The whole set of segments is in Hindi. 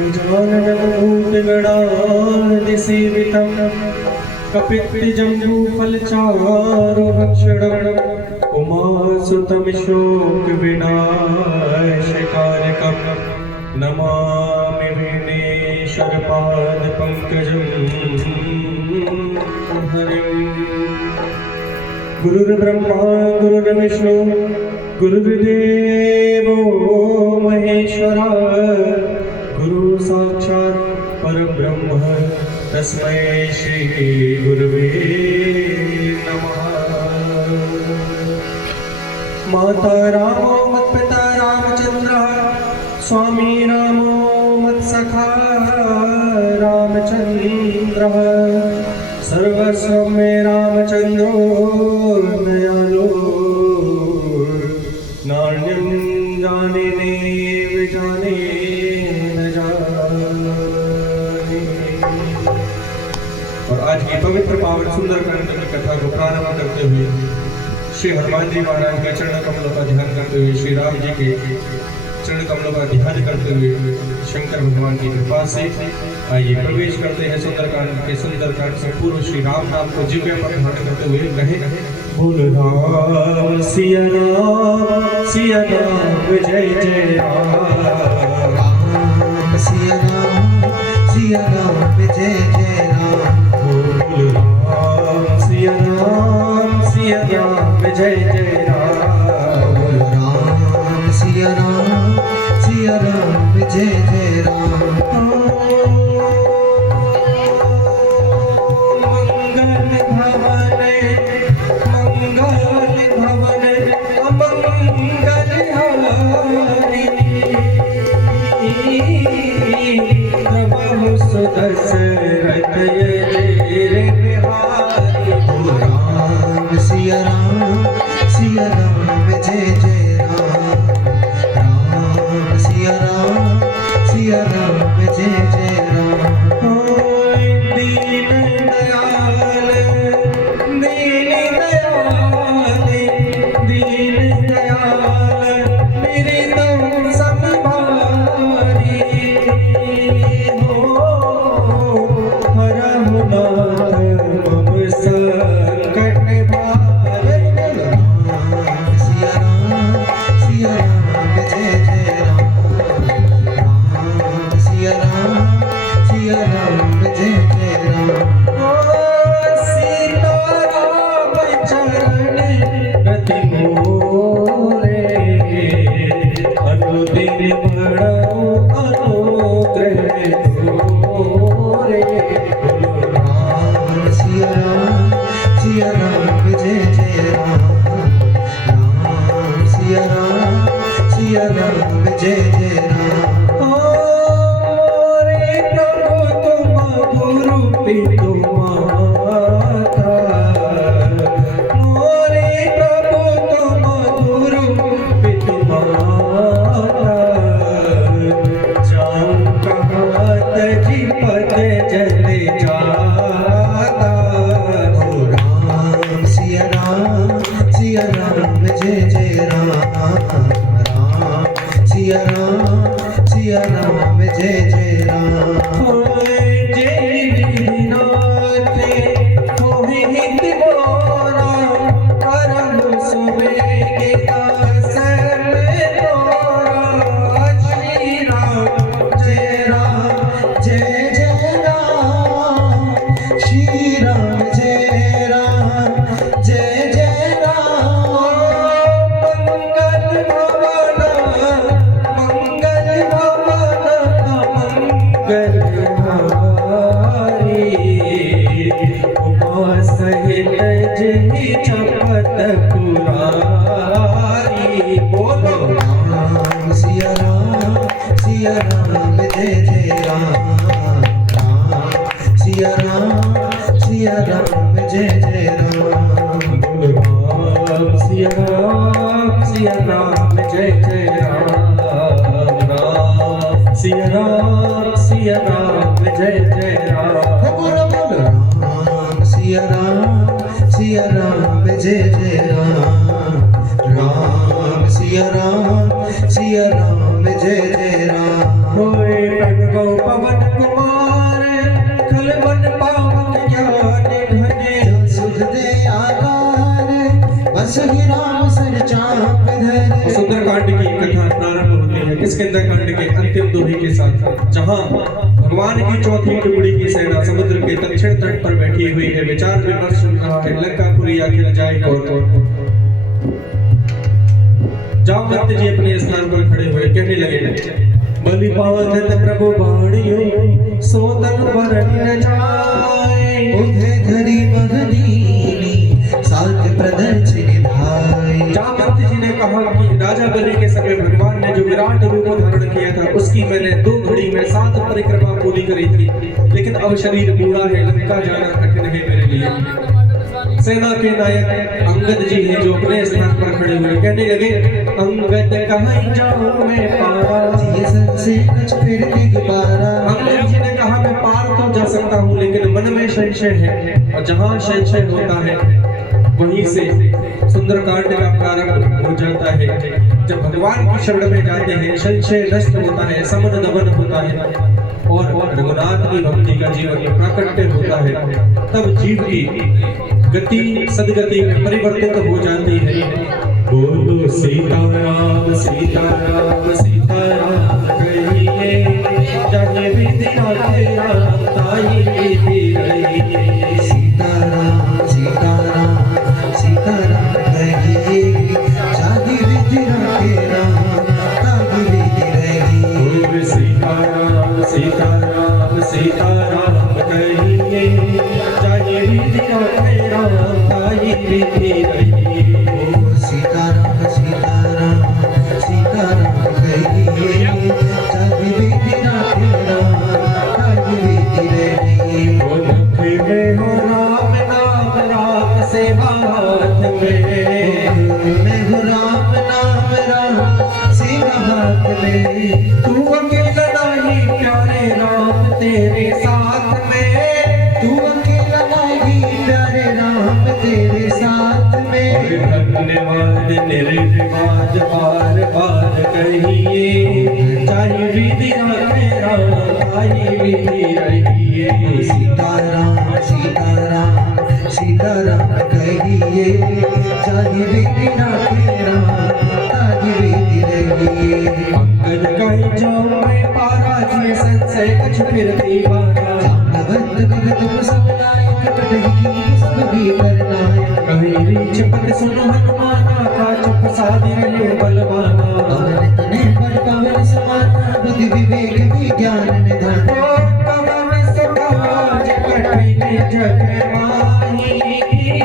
गजाननं भूतगणादिसेवितं कपित्थजम्बूफलचारुभक्षणम् उमासुतं शोकविनाशकारकं नमामि विघ्नेश्वरपादपङ्कजं हरिम्। गुरुर्ब्रह्मा गुरुर्विष्णु गुरुर्देवो महेश्वरा गुरु साक्षात् परब्रह्म तस्मै श्री गुरुवे नमः। माता रामो मत्पिता रामचंद्र स्वामी रामो मत्सखा रामचंद्र सर्वस्व मे रामचंद्रो दयालो नान्यं जाने नैव जाने न जाने। और आज की पवित्र पावन सुंदरकांड की कथा को प्रारंभ करते हुए श्री हनुमान जी महाराज के चरण कमलों का ध्यान करते हुए, श्री राम जी के चरण कमलों का ध्यान करते हुए शंकर भगवान की कृपा से आइए प्रवेश करते हैं सुंदरकांड के। सुंदरकांड से पूर्व श्री राम नाम को जिह्वा पर धारण करते हुए कहे बोल राम सिया राम जय जय राम। राम सिया राम जय जय राम। बोल राम सिया राम जय जय राम। राम सिया राम जय जय राम। मंगल भवन अमंगल हारी प्रभु सुदशरथ रे बिहारी। राम सिया राम जय जय राम। राम सिया राम जय जय राम। दीन दयाल मेरे दम संभारी हो हरहु नाथ मम संकट भारी। राम सिया राम जय जय राम। राम सिया राम जय जय राम। सीताराम चरण रति मोरे अनुदिन बड़ो अनुग्रह तोरे। राम सिया राम जय जय राम। राम सिया राम जय जय राम। रे प्रभु तुम गुरु पितु माता मोरे प्रभु तुम गुरु पितु माता जाऊं कहाँ तजी पद जल जाता। राम सिया राम जय जय राम। राम सिया राम जय जय राम। जय दीनाते होहि हित मोरा करम सुबेगिता सर्व तोरा। श्री राम जय जय राम। श्री राम जय जय राम। मंगल भवन हारी उमा सहित जहि चपत पुरारी। बोलो राम सिया राम जय जय राम। राम सिया राम जय जय राम। राम सिया राम जय जय राम। राम सिया राम जय जय राम। राम सिया राम जय जय राम। राम सिया राम जय जय राम। होए प्रभु किष्किंधा कांड के अंतिम दोहे के साथ, जहां भगवान की चौथी टुकड़ी की सेना समुद्र के दक्षिण तट पर बैठी हुई है। विचार विमर्श सुन रहा है लंकापुरी आखिर जाए कौन। जामवंत जी अपने स्थान पर खड़े हुए कहने लगे, बलिपादत प्रभु बाणियो सोतन वरण न जाए, उधे धरी मगनीनी साथ प्रदर्शन धाय। जामवंत जी ने कहा कि राजा बलि के समय भगवान ने जो विराट रूप धारण किया था उसकी मैंने 2 घड़ी में 7 परिक्रमा पूरी करी थी, लेकिन अब शरीर बूढ़ा है, लंका जाना कठिन है मेरे लिए। सेना के नायक अंगद जी हैं जो अपने स्थान पर खड़े हुए कहने लगे, अंगद कहाँ जाऊं मैं पारा, ये सबसे कुछ फिर दोबारा। अंगद जी ने कहा मैं पार तो जा सकता हूँ, लेकिन मन में संशय है, और जहाँ संशय होता है वहीं से सुंदरकांड का प्रारंभ हो जाता है। जब भगवान की शरण में जाते हैं संशय नष्ट होता है, समन दमन होता है और रघुनाथ की भक्ति का जीवन प्राकट्य होता है। तब जीव की गति सदगति में परिवर्तित हो जाती है। बोलो सीताराम सीताराम सीताराम कहिए, जाने विद्या तेरा ताई विधि रहिए। सीताराम सीताराम सीताराम कहिए, जाने विद्या तेरा ताई विधि रहिए। सीताराम सीताराम सीताराम कहिए, जाने विद्या तेरा ताई विधि रहिए। सीताराम सीताराम सीताराम कहिए, जाने विद्या तेरा ताई विधि रहिए। मुट्ठी में हो राम नाम राम से हाथ में, मैं हूँ राम नाम राम सेवा हाथ में। तू अकेला नहीं प्यारे राम तेरे साथ में, तू अकेला नहीं प्यारे राम तेरे साथ में। धन्यवाद निर्विवाद बार बार कहिए, चाहे विधिया तेरा ताई विधि रहिए। सीताराम सीताराम सीताराम कहिए, चाहे विधिया तेरा ताई विधि रहिए। अंगद कहीं जाऊं मैं पारा, जी संशय कुछ फिर दीवाना। जामवंत भगत सब नायक, कटहि की सब भी करनायक। कहीं रीछ पत सुनो हनुमाना, का चुप साधी रहे बलवाना। पवन तने पर पवन समाना, बुद्धि विवेक विज्ञान निधान। पवन सुखाज कठिन जग माही,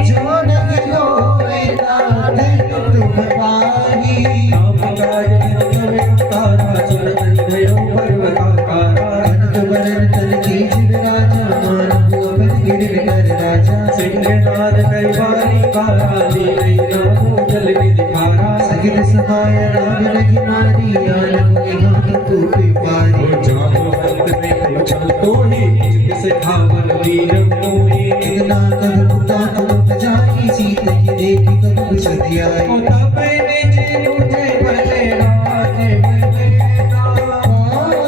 जो नहीं होए नाथ तुम पाही। नाम काज निरंतर तारा, सुनत भयो पर्वताकारा। अनंत वरन तन कीज विराजा, मानव अपन गिर कर राजा। सिंहनाद कैवारी कारा, दीन नामो जल निधिकारा। सगित सहाय राम लगी मारी, आन कोई गान कूपी पारी। जामवंत में पूछल तो ही, जिससे खावन दीन मोही। इतना कहु तात लुट जाई, सीत की देखी कब सदी आई। ओ तब निज मुझे भले राज मिलेगा,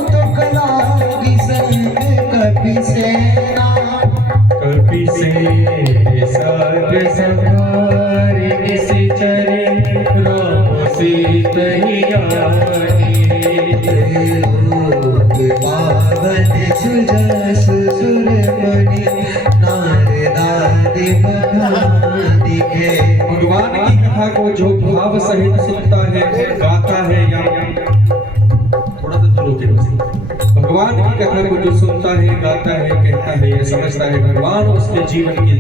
तो कलागी संग कपि सेना। कपि से साग संहारी, निश्चरे राम सीतैया। लोक पावन सुजस सुरमणि, नारदादि महादि के। भगवान की कथा को जो भाव सहित सुनता है गाता है, या थोड़ा सा दूर होके भगवान की कथा को जो सुनता है गाता है कहता है या समझता है, भगवान उसके जीवन की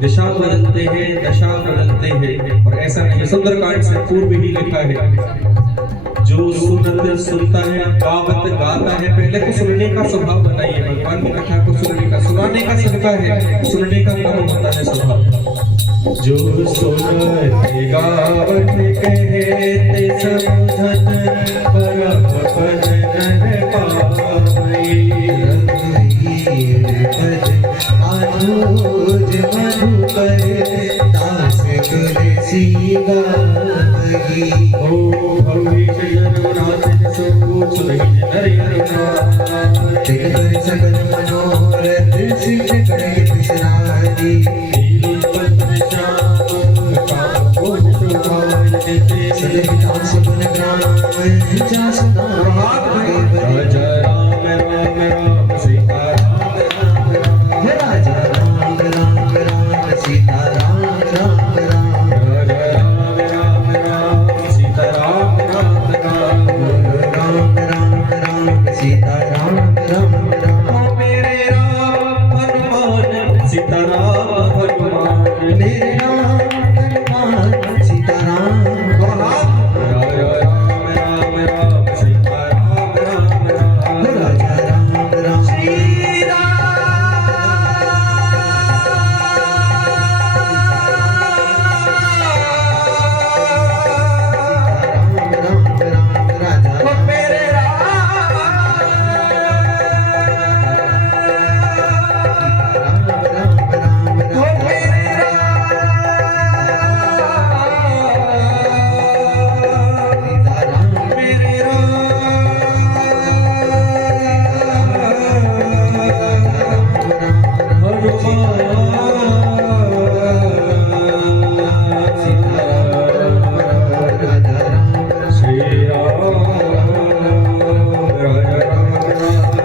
दिशा बदलते हैं, दशा बदलते हैं। और ऐसा नहीं, सुंदरकांड से पूर्व ही लिखा है, जो सुनता है गावत गाता है। पहले तो सुनने का स्वभाव बनाइए, भगवान की कथा को सुनने का, सुनाने का सबका है, सुनने का कम होता है स्वभाव। जो सुनते गावत कहते समझत, परम पद नर पाई। रघुवीर पद आधोज मधुकर, दास तुलसी गावही। ओ भविष जन्मनाथ सबूत सुरहि नरि अरुणा। तिन कर सकल मनोरथ, सिद्ध करे विसराई। नीली पद्म श्याम काम को शोभायते, सदहिता सुगुण ग्राम, सच्चा सदा राजा राम राम राम सीता राम राम राम राजा राम राम राम सीता राम राम राम राजा राम राम राम सीता राम राम राम राम राम राम सीता राम राम राम ओ मेरे राम हनुमान सीता राम हनुमान मेरे राम हनुमान सीता राम राजा राम राम राम सीता राम राम राम राजा राम राम श्री राम राम राम राजा राम मेरे राम राम राम राजा सीता राम मेरे श्री राम राजा राम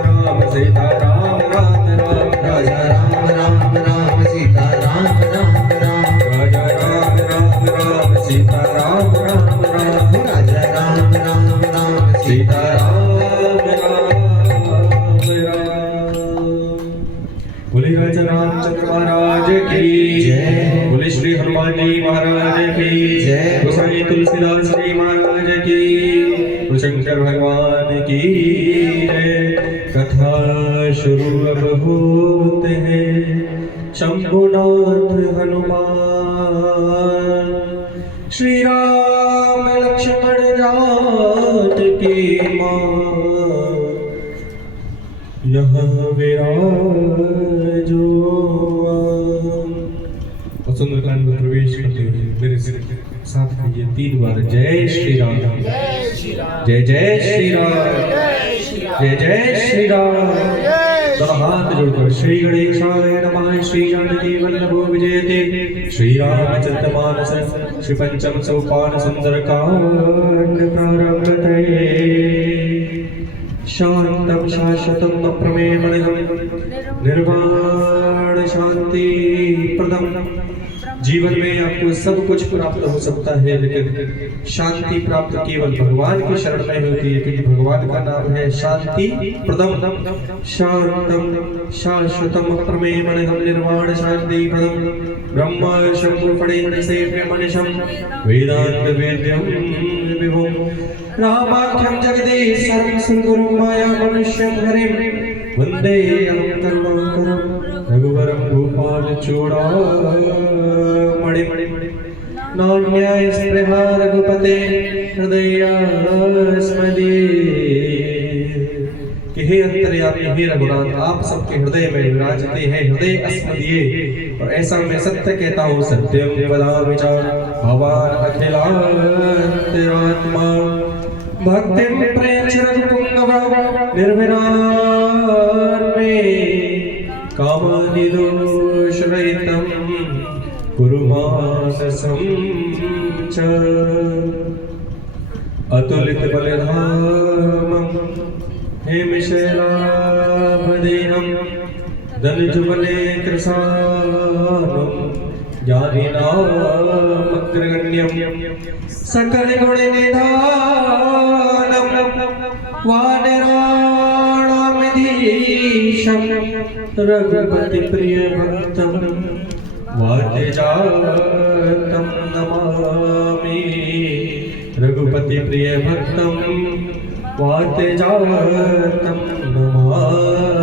राम सीता राम राम राम राजा राम राम राम सीता राम राम राम राजा राम राम राम सीता राम राम राम राजा राम राम राम सीता सीता राम राम राम बोले राजा रामचंद्र महाराज की जय। बोले श्री हनुमान जी महाराज की जय। गोसाई तुलसीदास जी महाराज की बोले शंकर भगवान की जय। कथा शुरू अब होते हैं शंभुनाथ हनुमान श्री राम लक्ष्मण जात की मां यहाँ विराजो और सुंदरकांड में प्रवेश करते हुए मेरे साथ कहिए 3 बार जय श्री राम जय जय श्री राम जय जय श्री राम दोनों हाथ जोड़कर श्री गणेशाय नमः श्री जानकी वल्लभो विजयते श्री रामचंद्र मानस श्री पंचम सोपान सुंदरकांड प्रारंभते शांतं शाश्वतं अप्रमेयमणिगं निर्वाण शांति प्रदम जीवन में आपको सब कुछ प्राप्त हो सकता है लेकिन शांति प्राप्त केवल भगवान की शरण में होती है क्योंकि भगवान का नाम है शांति प्रदम शांतम शाश्वतम अप्रमेयमणिगं निर्वाण शांति प्रदम ब्रह्मा शंभु फणेन्द्र सेव्य मनिषं वेदांत वेद्यं विभुं रामाख्यं जगदीश्वरं सद्गुरुं माया मनुष्यं हरिं वन्दे अहं करुणाकरं रघुवरं गोपाल चूडामणिं नान्याय स्पृहा रघुपते हृदयास्मदीये कि हे अंतर्यामी हे रघुनाथ आप सबके हृदय में विराजते हैं हृदय अस्मदीये और ऐसा मैं सत्य कहता हूँ सत्यम वदामि च भवान अखिलांतरात्मा भक्तिं प्रेक्ष्य रघुपुंगव निर्विरार में कामादिदोषरहितं कुरु मानसं च अतुलित बलधामं हेमशैलाभदेहं धनुजुबले कृशानं ज्ञानिनामग्रगण्यं सकलगुणनिधानं वानराणामधीशं रघुपतिप्रियभक्तं वाद्यजातं नमामि रघुपतिप्रियभक्तं वाद्यजातं नमामि।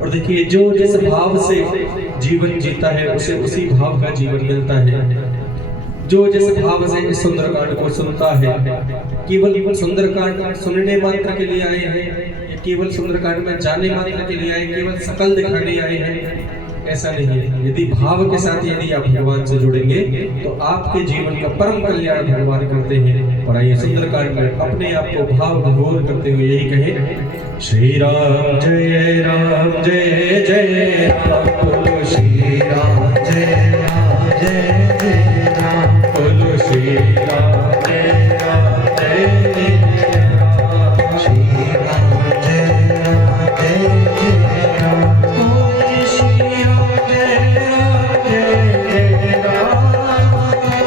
और देखिए जो जिस भाव से जीवन जीता है उसे उसी भाव का जीवन मिलता है। जो जिस भाव से इस सुंदरकांड को सुनता है, केवल सुंदरकांड सुनने मात्र के लिए आए हैं या केवल सुंदरकांड में जाने मात्र के लिए आए, केवल शकल दिखाने आए हैं, ऐसा नहीं है। यदि भाव के साथ यदि आप भगवान से जुड़ेंगे तो आपके जीवन का परम कल्याण भगवान करते हैं। और आइए सुंदरकांड में अपने आप को भाव विभोर करते हुए यही कहें, श्री राम जय राम जय जय राम, श्री राम जय राम जय जय राम, बोलो श्री राम जय राम जय राम श्री राम जय राम जय राम बोल श्री राम जय राम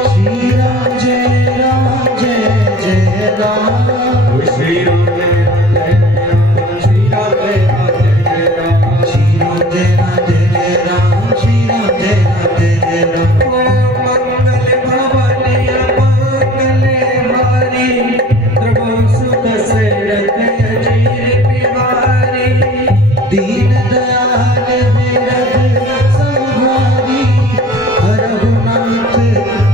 श्री राम जय राम जय राम बोल श्री राम जय राम श्री राम जय राम श्री राम जय राम श्री राम जय राम मंगल भवन मंगल हारी प्रभु सुत दशरथ अजीर बिहारी दीन दयाल मेरठ संहारी हरहु नाथ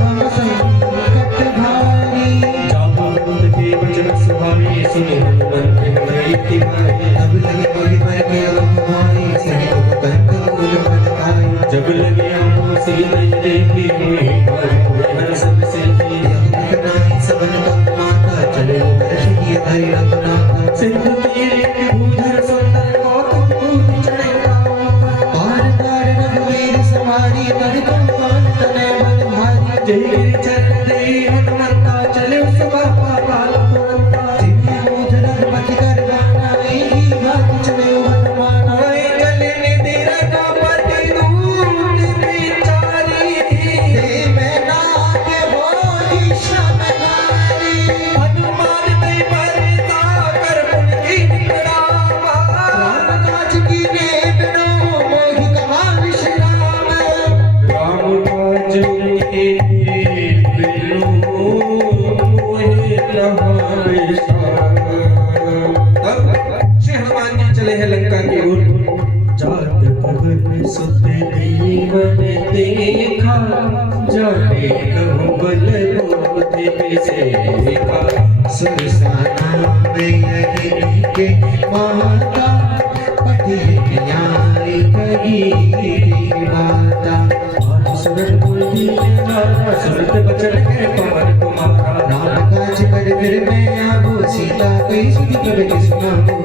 मम संकट भारी जाबुत के वचन सुहाई सुनि हनुमंत हृदय तिहाई तब लगे बलि पर के हमारी सहित कंठ मूल मन खाई जब लगे आंखों से नहीं देखी हुई हर सब से थी नहीं सबन का माता चले वर्ष की धैर्य रघुनाथा सिंधु तीरे के भूधर सुंदर गौतम दूत चढ़े पार पार रघुवीर सवारी कर कंपान तने बल भारी जय चरण दे हनुमंता चले उस बापा काल तुरंता जिन्हें मोध रघुपति कर बाना ही भाग चले हनुमाना आए चले निधि रघुपति दूत बिचारी दे मैं नागे बोली शमनारी हनुमान दे परता कर पुनि निकरावा राम काज की ने बिनो मोहि कहा विश्राम राम काज के बिनु मोहि कहा विश्राम। अब श्री हनुमान जी चले हैं लंका की ओर। जात पवन सुत दीवन देखा जाने कहूँ बल मोहि बिसेखा सुरसाना में यही के माता पति न्याय कही माता सुरत बोली नारा सुरत बचन के पवन तुम्हारा राम काज कर फिर मैं आबो सीता कई सुधी प्रभु सुनाबो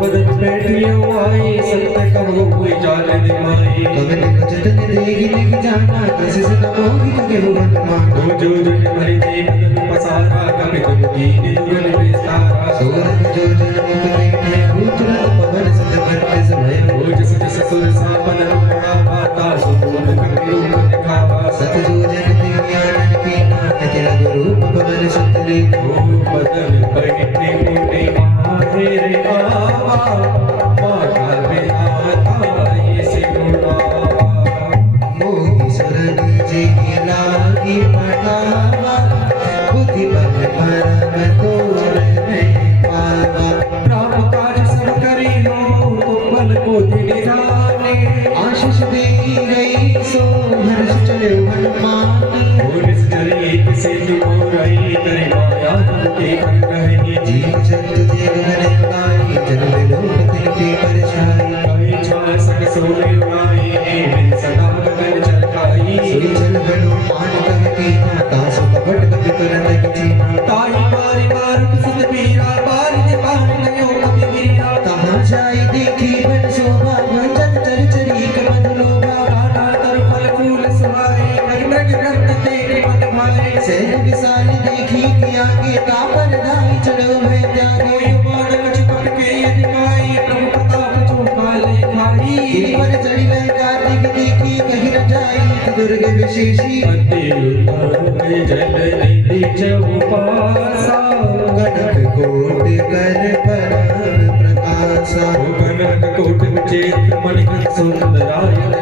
बदन बैठियो आई सत्य कहो कोई जान निमाई कवन को जतन देगी नहीं जाना कसिस न मोहि के हनुमान ओ जो जन भरी दे बदन पसारा कवि तुम कीन दुर्गल विस्तारा सोरन जो जन मुख बैठे भूतल पवन सत भरत समय ओ जस जस सुर सापन बड़ा माता सुबोध कवि रूप दिखावा सत जो जन दिव्यानन की नाथ तिलक रूप पवन सतले ओ बदन बैठे मुंडे माहे रे आवा माता बिना ये सिमुरा मोहि सुरन जी लागी पठावा बुद्धि बल परम तोर में पावा राम काज सब करी हो तो बल को निधाने आशीष दे गई सो हर्ष चले हनुमान पुलिस करी किसे जुमोराई करे माया के कही जीव जंतु देव हरे गाई जन्म लोक तिनके परछाई कही छाय सक सोने उड़ाई बिन सदा गगन चरकाई सुई चल हनुमान कह की नाता सो कपट कपि तुरंत कीना ताई मारी मारुत सुत पीरा बारिज पावन गयो कपि वीरा कहाँ जाई देखी बन शोभा भंजन चर चरी कमल लोभा राधा तर फल फूल सुहाए कही मृग ग्रंथ तेरे मन भाए सहज विशाल देखी कि आगे कापर धाई चढ़ो मैं त्यागे कोई बाण कछ पटके अधिकाई प्रभु प्रताप जो काले खाई गिरिवर चढ़ी कार्तिक देखी कही न जाई दुर्ग विशेषी अति उतार जल निधि चौपासा कनक कोट कर परम प्रकाशा कनक कोट चेत मणिक सुंदरायन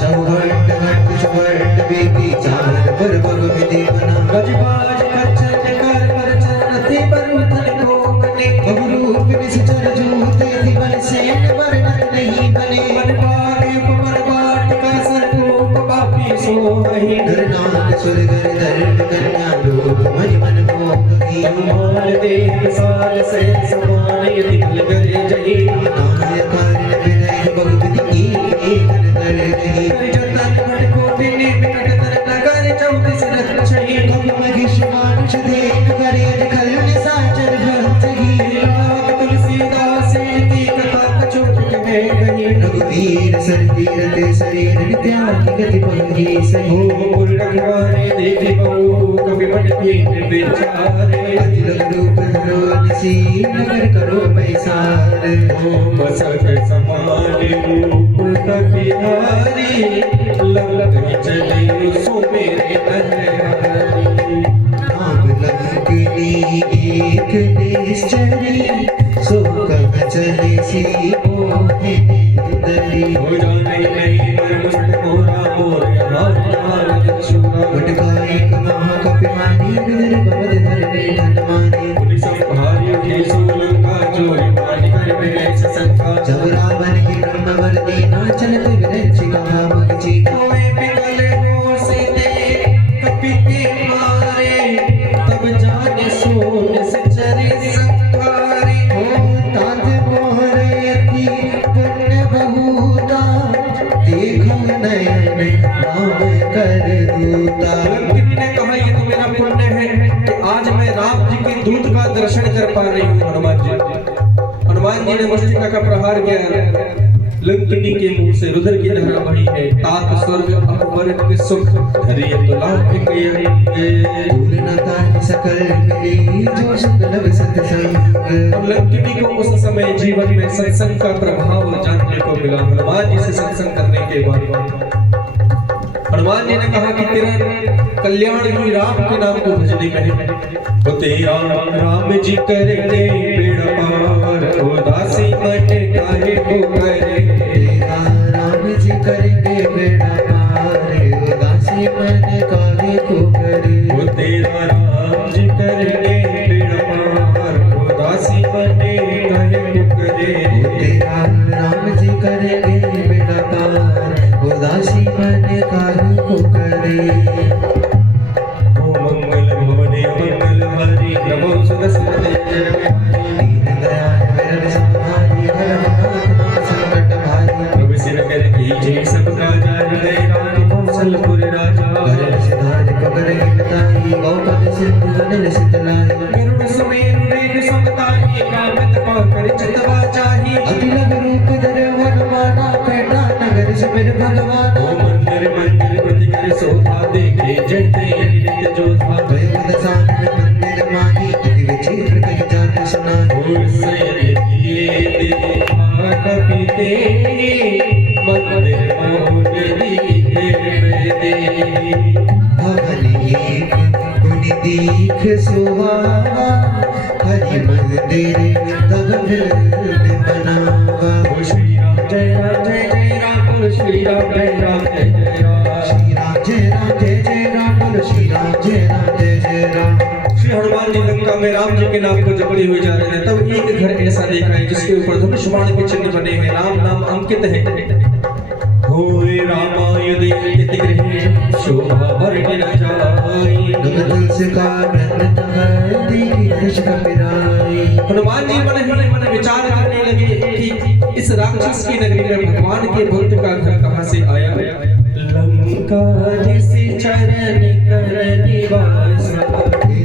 चौहट घट चौहट बेटी चार पर भग विधि बना गजबाज खच्चर कर पर चरती बरुथन को बने बहुरूप निश्चर जूते दिवन सेन वर्णन नहीं बने मन बागे उपमन बाटिका सर्वोप बापी सो नहीं धरनाक सुरगर धरण कन्या लोक मणि मन मोह की हनुमान देव साल से समान यदि गरे जही नाय कारण विनय बहुविधि एक नर रही जतन घट कोटि निकट तर नगर 34 रथ छही कवि महेश मानुष देन करे खल निसाचर भक्त ही तुलसीदास की कथा कछुट के गई रघुवीर सर तीरथ शरीर त्यागी गति पही सही रखवारे देखे बहु कभी मन के बेचारे अतिलग रूप धरो निसी नगर करो पैसार बसत समान रूप कपिहारी लंक चले सो मेरे नरहारी नाम लंकनी एक निश्चरी सो कह चले सी मोहिनी उदरी हो जाने नहीं मुष्ट मोरा मोर वटकाई कमहा कपिमानी विदर भवद धरने धनमानी पुलिस भारी के सोलंका चोरी मानी कर मेरे ससंका जब रावण की ब्रह्म वर्दी नाचनत विरंची कहा मगची कोई पिघले हो सीते कपि के मारे तब जाने सोन से चरे संहारे हो तात मोहरयति पुण्य बहुता देखम नयन राम कर दूता लंकिनी ने कहा ये तो मेरा पुण्य है कि आज मैं राम जी के दूत का दर्शन कर पा रही हूँ हनुमान जी ने मुष्टिका का प्रहार किया लंकिनी के मुंह से रुधिर की धारा बही है तात स्वर्ग अकबर के सुख धरिय तुला पूर्णता सकल मिली जो शुक्ल सत्संग अब लंकिनी को उस समय जीवन में सत्संग का प्रभाव जानने को मिला हनुमान जी से सत्संग करने के बाद हनुमान जी ने कहा कि तेरा कल्याण ही राम के नाम को भजने में है तो तेरा राम जी करेंगे बेड़ा पार उदासी मन काहे को करे तेरा राम जी करेंगे बेड़ा पार उदासी मन काहे को करे वो तेरा राम जी करेंगे बेड़ा पार उदासी मन काहे को करे तेरा राम जी करेंगे बेड़ा पार उदासी मन काहे को करे ओ मंगल भवने मंगल हरि नमो सुदस्ते दीन दयाल विरल संहारी हर मनाथ संकट भारी प्रभु सिर कर कीजिए सबका जाने राम कौशलपुर राजा करल सिधार पकड़ हिमताई गौपद सिंधु गणल सितलाई गरुड़ सुमेरु रेग सुमताई कामत पाकर चितवा चाही अतिलग रूप धर हनुमाना पैठा नगर सिमर भगवान ओ मंदिर मंदिर प्रतिकर शोभा देखे जयते नित्य जोधा भयपद साधन मंदिर माही अति विचित्र कही जात सुनाई और से दिए देखा कपिते मंदिर मोहन दिखे दे भवन एक पुनि दीख सुहावा हरि मंदिर तब हृदय बनावा ओ श्री राम जय राम जय जय राम बोलो श्री राम जय राम जय जय राम श्री राम जय राम जय जय राम बोलो श्री राम जय राम जय जय राम श्री हनुमान जी लंका में राम जी के नाम को जपते हुए जा रहे थे तब एक घर ऐसा देखा है जिसके ऊपर धनुष बाण के चिन्ह बने हैं राम नाम अंकित है होए रामायुध इति गृहे शोभा वर्णि न जाई नवदल से का ब्रह्म तह देखी हर्ष कपिराई हनुमान जी मन ही मन विचार करने लगे कि इस राक्षस की नगरी में भगवान के भक्त का घर कहाँ से आया लंका जिसे चरण कर निवास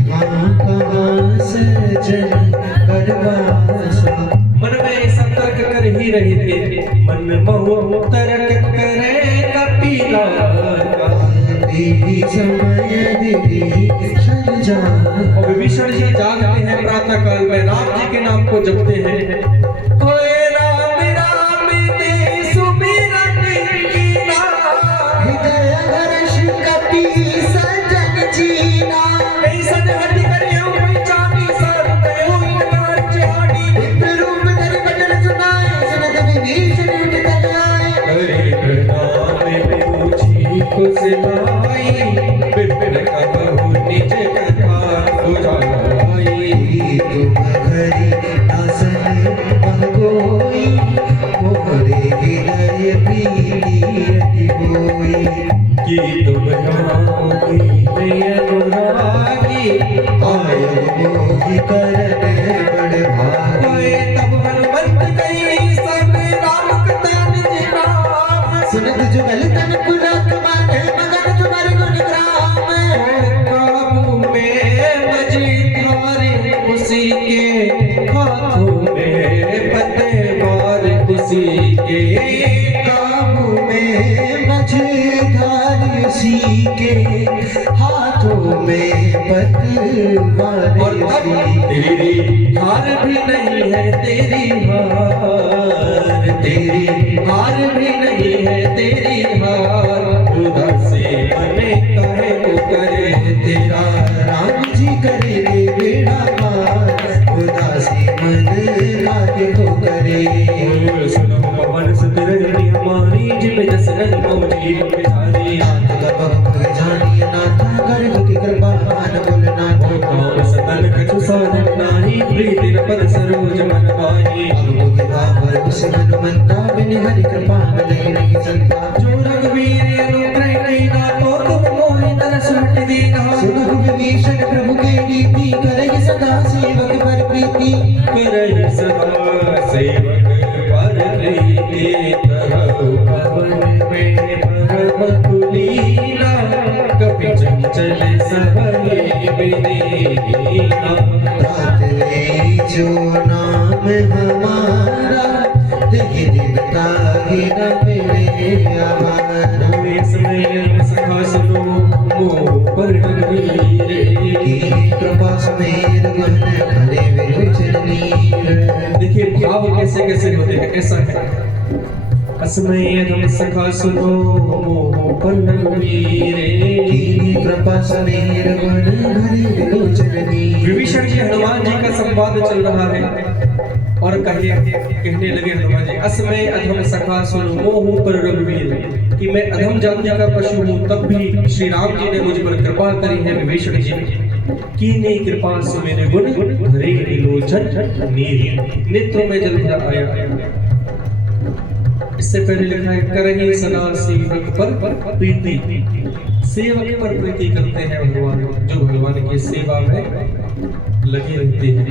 कहाँ सजन करवासा मन में ऐसा तर्क कर ही रहे थे मन मोह तर्क करे कपिला देवी समय विभीषण जान और विभीषण जी जागते हैं प्रातः काल में राम जी के नाम को जपते हैं होए राम राम दे सुमिरन कीना हृदय हर्ष कपि सजन जीना ऐसन हरि करियो कोई चांदी सर पे हुई नार चाड़ी विप्र रूप धरि बचन सुनाए सुनत विभीषण उठ कर आए हरे प्रणाम पूछी कुछ लाई विपिन कबहु निज कथा बुझाई तुम घरी आसन महगोई मोरे हृदय पीड़ी अति होई कि तुम रामोगी मैं अनुरागी आयो मोहि करन बड़ भारी होए तब हनुमंत कही सब राम कथा निज नाम सुनत जुगल तन पुला कमान मगन तुम्हारे गुण ग्राम काबू में बजी थारे उसी के हाथों में पते मार उसी के काबू में और तेरी हार भी नहीं है तेरी हार, तेरी हार भी नहीं है तेरी हार, उदासी मने काहे को करे तेरा राम जी करे रे बेड़ा पार, उदासी मन काहे को करे। सुनो पवन सुतरनी हमारी जिम जसरन मौजी बेचारी, नाथ का भक्त जानिए नाथ गर्ग की कृपा मान बोलना काम सतन कछु साधन नाही, प्रीति न पद सरोज मन पाई, भोगी भावर उस हनुमंता बिन हरि कृपा मिले नहीं संता। जो रघुवीर अनुग्रह कीना तो तुम मोहि तरस हट दीना, सुन विभीषण प्रभु के नीति करे सदा सेवक पर प्रीति। करहि सदा सेवक पर प्रीति, कहु पवन में परम तुलीना, कपि चंचल सबले विदीना। रात ले जो नाम हमारा, तेहि दिनता ही न मिले आवारा। सखा सुनो मोह पर रघुवीर, की कृपा समेत गुण करे विलोचन नीर। देखिए भाव कैसे कैसे होते हैं, ऐसा है असमय तुम सखा सुनो मोह पर रघुवीर, की कृपा समेत गुण करे विलोचन नीर। विभीषण जी हनुमान जी का संवाद चल रहा है और कहने लगे हनुमान जी, असमय अधम सखा सुनो मोह पर रघुवीर, कि मैं अधम जाति का पशु हूँ तब भी श्री राम जी ने मुझ पर कृपा करी है। विभीषण जी की ने कृपा सुमेरे गुण धरे विलोचन नीर, नेत्रों में जल भरा आया। इससे पहले लिखा है करहि सदा सेवक पर प्रीति, सेवक पर प्रीति करते हैं भगवान, जो भगवान की सेवा में लगे रहते हैं।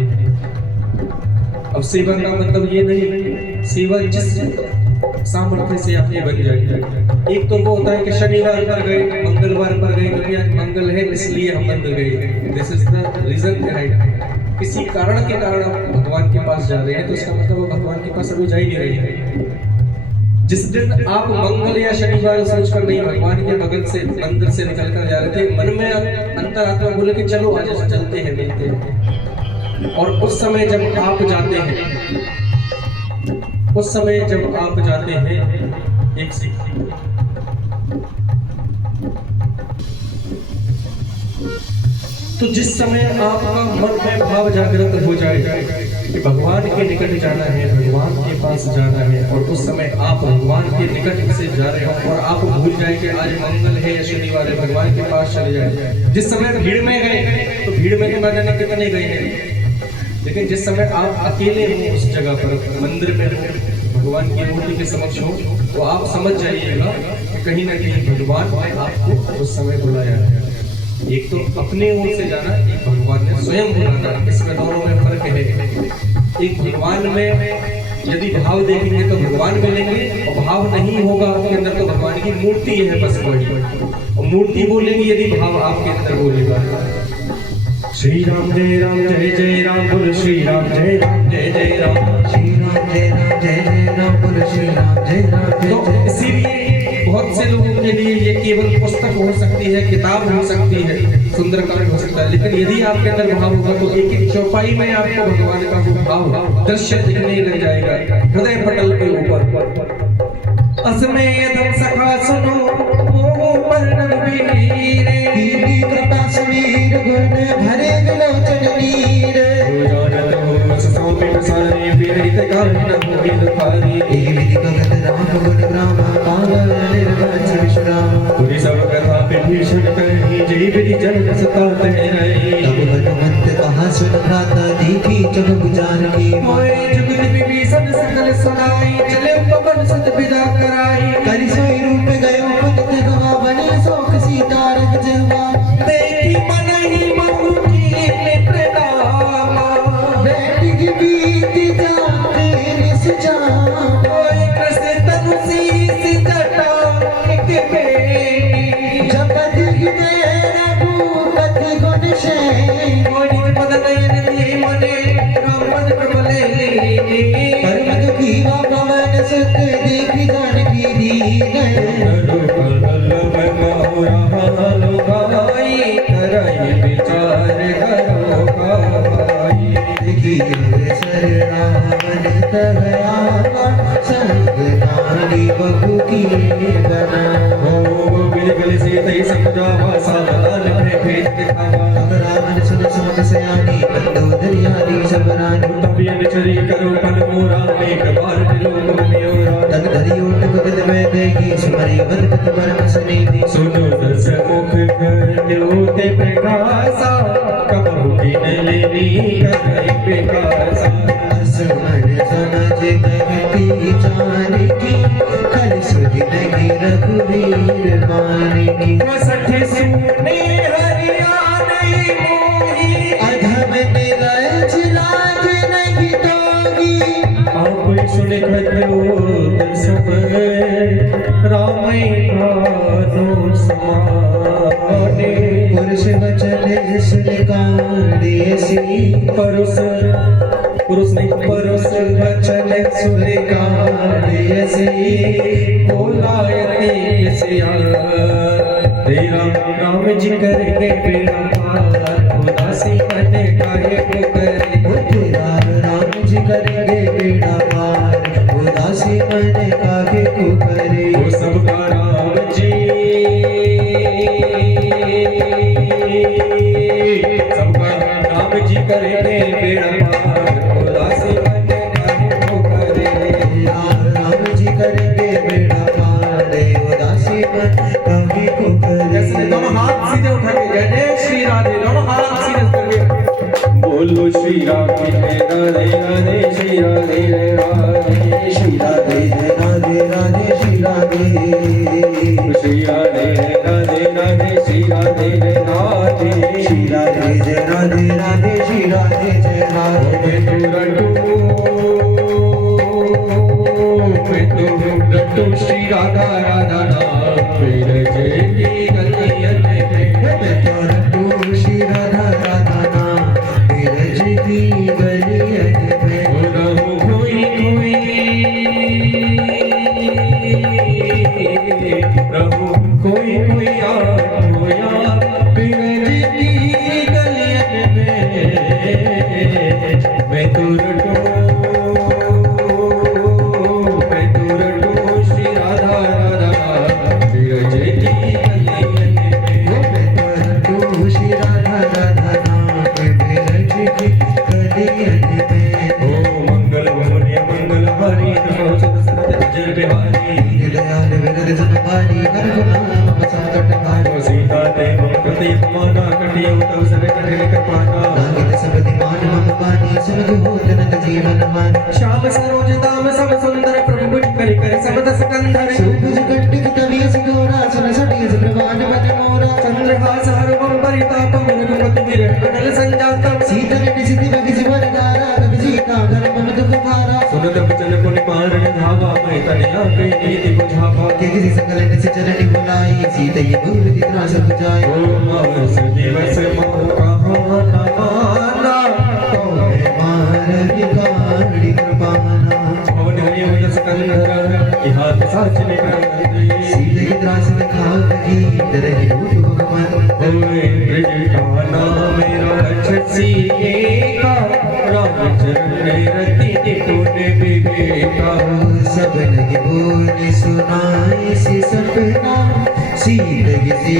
अब सेवा का मतलब ये नहीं सेवा जिस सामर्थ्य से आपने बन जाए। एक तो वो होता है कि शनिवार पर गए, मंगलवार पर गए, क्योंकि आज मंगल है इसलिए हम मंदिर गए, this is the reason right. किसी कारण के कारण आप भगवान के पास जा रहे हैं तो इसका मतलब वो भगवान के पास अभी जा ही नहीं रहे हैं। जिस दिन आप मंगल या शनिवार सोचकर नहीं भगवान के बगल से मंदिर से निकल कर जा रहे थे, मन में अंतरात्मा बोले कि चलो आज चलते हैं मिलते हैं, और उस समय जब आप जाते हैं, उस समय जब आप जाते हैं, एक सेकंड, तो जिस समय आपका मन में भाव जागृत हो जाए कि भगवान के निकट जाना है, भगवान के पास जाना है, और उस समय आप भगवान के निकट से जा रहे हो और आप भूल जाए कि आज मंगल है या शनिवार है, भगवान के पास चले जाए। जिस समय भीड़ में गए तो भीड़ में तो न जाने कितने गए हैं, लेकिन जिस समय आप अकेले हो उस जगह पर, मंदिर में हो, भगवान की मूर्ति के समक्ष हो, तो आप समझ जाइएगा कि कहीं ना कहीं भगवान ने आपको उस समय बुलाया है। एक तो अपने ओर से जाना, एक भगवान ने स्वयं बुलाना, इसमें दोनों में फर्क है। एक भगवान में यदि भाव देखेंगे तो भगवान मिलेंगे, और भाव नहीं होगा आपके अंदर तो भगवान की मूर्ति है बस बड़ी, और मूर्ति बोलेंगी यदि भाव आपके अंदर बोलेगा। श्री राम जय राम बोलो श्री राम जय राम जय जय राम, श्री राम जय राम बोलो श्री राम जय राम जय तो जय। इसीलिए बहुत से लोगों के लिए ये केवल पुस्तक हो सकती है, किताब हो सकती है, सुंदरकांड हो सकता है, लेकिन यदि आपके अंदर भाव होगा तो एक एक चौपाई में आपको भगवान का वो भाव दृश्य दिखने लग जाएगा हृदय पटल के ऊपर। असमय तुम सखा सुनो मोह पर रघुवीर, की कृपा समीर गुण भरे विलोचन नीर। जानत हो सौंपे सारे पीड़ित कारण होई दुखारी, एहि विधि भगत राम गुण ब्राह्मण पावन निर्वंश विश्राम। पूरी सब कथा विभीषण कही, जय विधि जन सतात है रही। तब हनुमंत कहा सुन भ्राता देखी जग गुजार की मोए जुगत विभीषण सकल सुनाई, चले पवन सुत विदा कराई। करि सोई रूप गयो पुत गवा बने शोक सीता रख जवा। देखी मन ही महु की नेत्रदामा, बैठी बीती जाते निस जाम। कोई कृष्ण तनु शीस जटा एक बेटी, जपत हृदय रघुपति गुण शैन। मोहि पद नयन दिए मने, राम पद प्रबल लीनी। परम दुखी बाबा अवसर रावण कहयावा संग नारी बहु की बना बिल बिल से तई समझावा सावधान भेज दिखावा रावण सुन सुन सयानी मंदोदरी आदि सब रानी तभी विचरी करो पल मोरा एक बार दिलो मेरा तन धरी उठ भगत में देगी सुमरी बदबत परम सुनीति सुनो दस मुख द्योते प्रकाशा कबहु की न लेनी करई बेकासा असमन समझ कहती जान की कल सुधि नहीं रघुवीर मान की वो सठे सुने हरियाणा मोही अधम निलज लाज नहीं दोगी आप सुने खतरो सब रामय कानो समाने पुरुष वचन सुन कांदेसी पुरुष नहीं परुष वचन सुन कांदेसी बोलायते किसिया तेरा राम जी करेंगे बेड़ा पार उदासी मन काहे को करे ओ तेरा राम जी करेंगे बेड़ा पार उदासी मन काहे को करे वो सबका राम जी सबका राम जी करेंगे बेड़ा पार उदासी मन काहे को करे राम जी करेंगे बेड़ा पार उदासी मन काहे को जैसे करे दोनों हाथ सीधे उठा के जय जय श्री राधे दोनों हाथ सीधे करके बोलो श्री राम की जय राधे राधे श्री राधे जय राधे श्री राधे राधे राधे श्री राधे श्री राधे राधे राधे श्री राधे जय राधे श्री राधे जय राधे राधे श्री राधे जय राधे श्री राधा राधा नाम फिर जय की गलियन में तू श्री राधा राधा नाम बिरज की गलियन में रहूं खोई खोई रहूं कोई कोई खोया बिरज की गलियन में मैं तो रटूं श्री राधा राधा बिरज की गलियन में तू श्री राधा राधा नाम बिरज की गलियन में ओ मंगल भवने मंगल हरि नमो सदसद जय बिहारी दयाल विरद समपानी करुणा संकट हारो सीता देव प्रति माना कटियो तव सर कठिन कृपाना नागित सब दीवान मम पानी समझ हो जनक जीवन मान श्याम सरोज दाम सब सुंदर प्रभु कर कर सब दस कंधर सुभुज कंटिक कवि सिगोरा सुन सटी प्रवान मन मोरा चंद्रहास हरवम परितापम रघुपति विरह अनल संजातम सीतन निसिति बगि जीवन गारा कवि सीता घर मम दुख भारा सुनत बचन पुनि पारण धावा मैं तनिया पे नीति बुझावा के किसी सकल निस चरणी बुलाई सीत ये भूल त्रास बुझाए ओ मानस दिवस मोह कहाँ न माना कौन मार विकारी कृपाना पवन हरि उदस कंधर इहात साच निकल सीत ये त्रास दिखावगी तरहि रूप भगवान ओए ब्रज का नाम मेरा छसी एका राम चरण रति तूने विवेका सब लगे बोल सुनाई सी सपना सीत किसी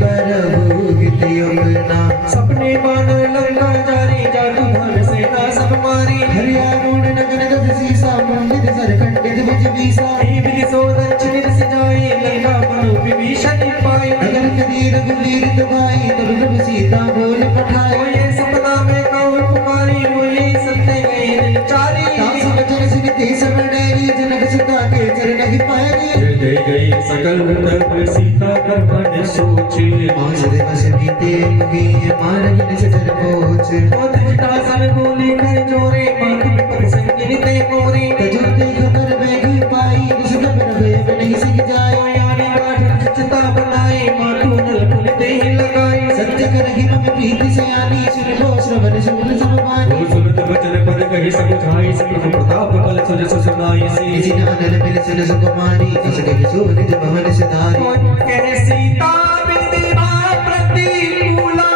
करहु गीति अपना सपने मान लंका जारी जादू धन सेना सब मारी हरिया मूड नगन गद सीसा पंडित सर खंडित भुज बीसा विधि सोदन छिनित सिजाई लंका मनु विभीषण पाई नगर कदी रघुवीर दबाई तब प्रभु सीता बोल पठाए ये सपना में कहूँ पुकारी मोई सत्य गई चारी तास वचन सुनते सब डरी जनक सुता के चरण की पैरी जय गई सकल तब सीता कर मन सोचे मास दिवस बीते मुगी मारग निस जर पहुँच बहुत जटासन बोली कर जोरे मातु पर संगिनी ते मोरी तजुते खबर बेगी पाई निस खबर बेग नहीं सिक जाए यानी काठ चिता बनाई मातु नल पुलिते ही लगाई सत्य करहि मम प्रीति से आनी सुन लो श्रवण सुन समवानी सुनत वचन पर कही समझाई प्रभु प्रताप बल सुन सुनाई सी किसी न अनल मिल सुन सुकुमारी अस कहि सो निज भवन सिधारी कहे सीता विदिवा प्रतिकूला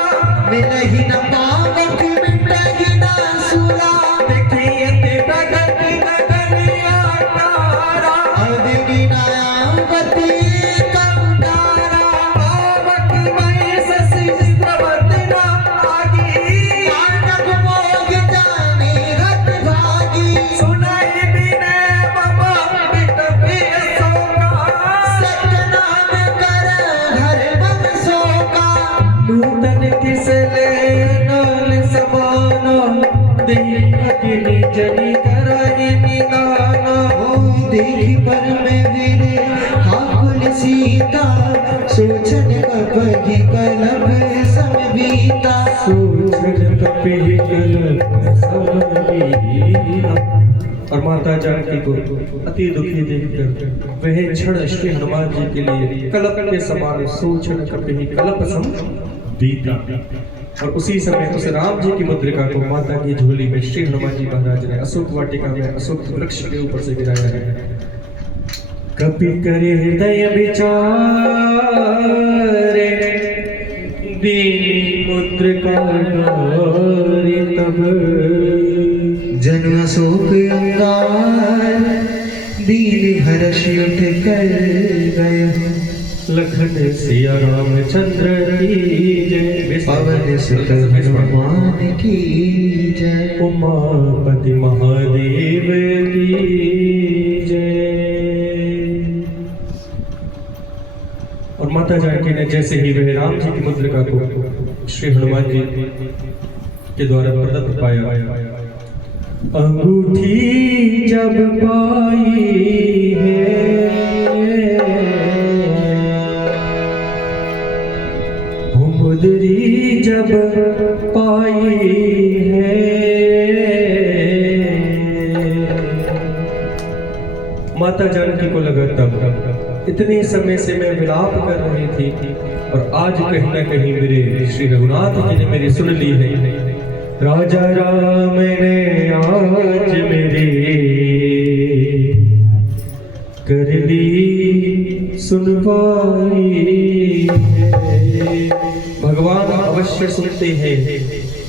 मिलहि न पावक मिटहि न सुरा कलप सम बीता। सूझन कपि कलप सम बीता। और माता जानकी को अति दुखी देखकर वह क्षण श्री हनुमान जी के लिए कलप के समान सूझन कपि कलप सम बीता। और उसी समय उस राम जी की मुद्रिका को माता की झोली में श्री हनुमान जी महाराज ने अशोक वाटिका में अशोक वृक्ष के ऊपर से गिराया है। कपि करे हृदय विचारे दीन मुद्रिका नारी तब। जन अशोक अंगार दीन हर्ष उठ कर गए। लखन सिया रामचंद्र की जय। पवन सुत हनुमान की जय। उमापति महादेव की जय। और माता जानकी ने जैसे ही वह राम जी की मुद्रिका को श्री हनुमान जी के द्वारा प्रदत्त पाया, अंगूठी जब पाई है मुद्री जब पाई है। माता जानकी को लगा तब इतने समय से मैं विलाप कर रही थी और आज कहीं ना कहीं मेरे श्री रघुनाथ जी ने मेरी सुन ली है। राजा राम ने आज मेरी कर ली सुनवाई है। भगवान अवश्य सुनते हैं,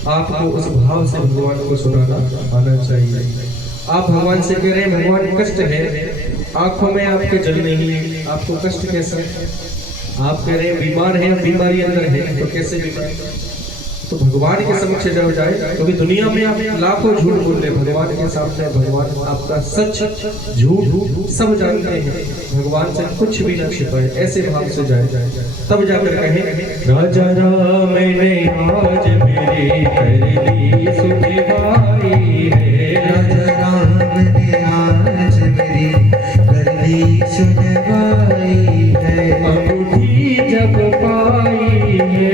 आपको उस भाव से भगवान को सुनाना आना चाहिए। आप भगवान से कह रहे हैं भगवान कष्ट है, आंखों में आपके जल नहीं है, आपको कष्ट कैसा? आप कह रहे हैं बीमार है, बीमारी अंदर है, तो कैसे बीमार? तो भगवान के समक्ष जब जाए, क्योंकि दुनिया में आप लाखों झूठ बोल रहे, भगवान के सामने भगवान आपका सच झूठ सब जानते हैं, भगवान से कुछ भी न छिपाए, ऐसे भाव से जाए तब जाकर कहे राजा राम ने आज मेरी कर ली सुनवाई है। राजा राम ने आज मेरी कर ली सुनवाई है। अंगूठी जब पाई है,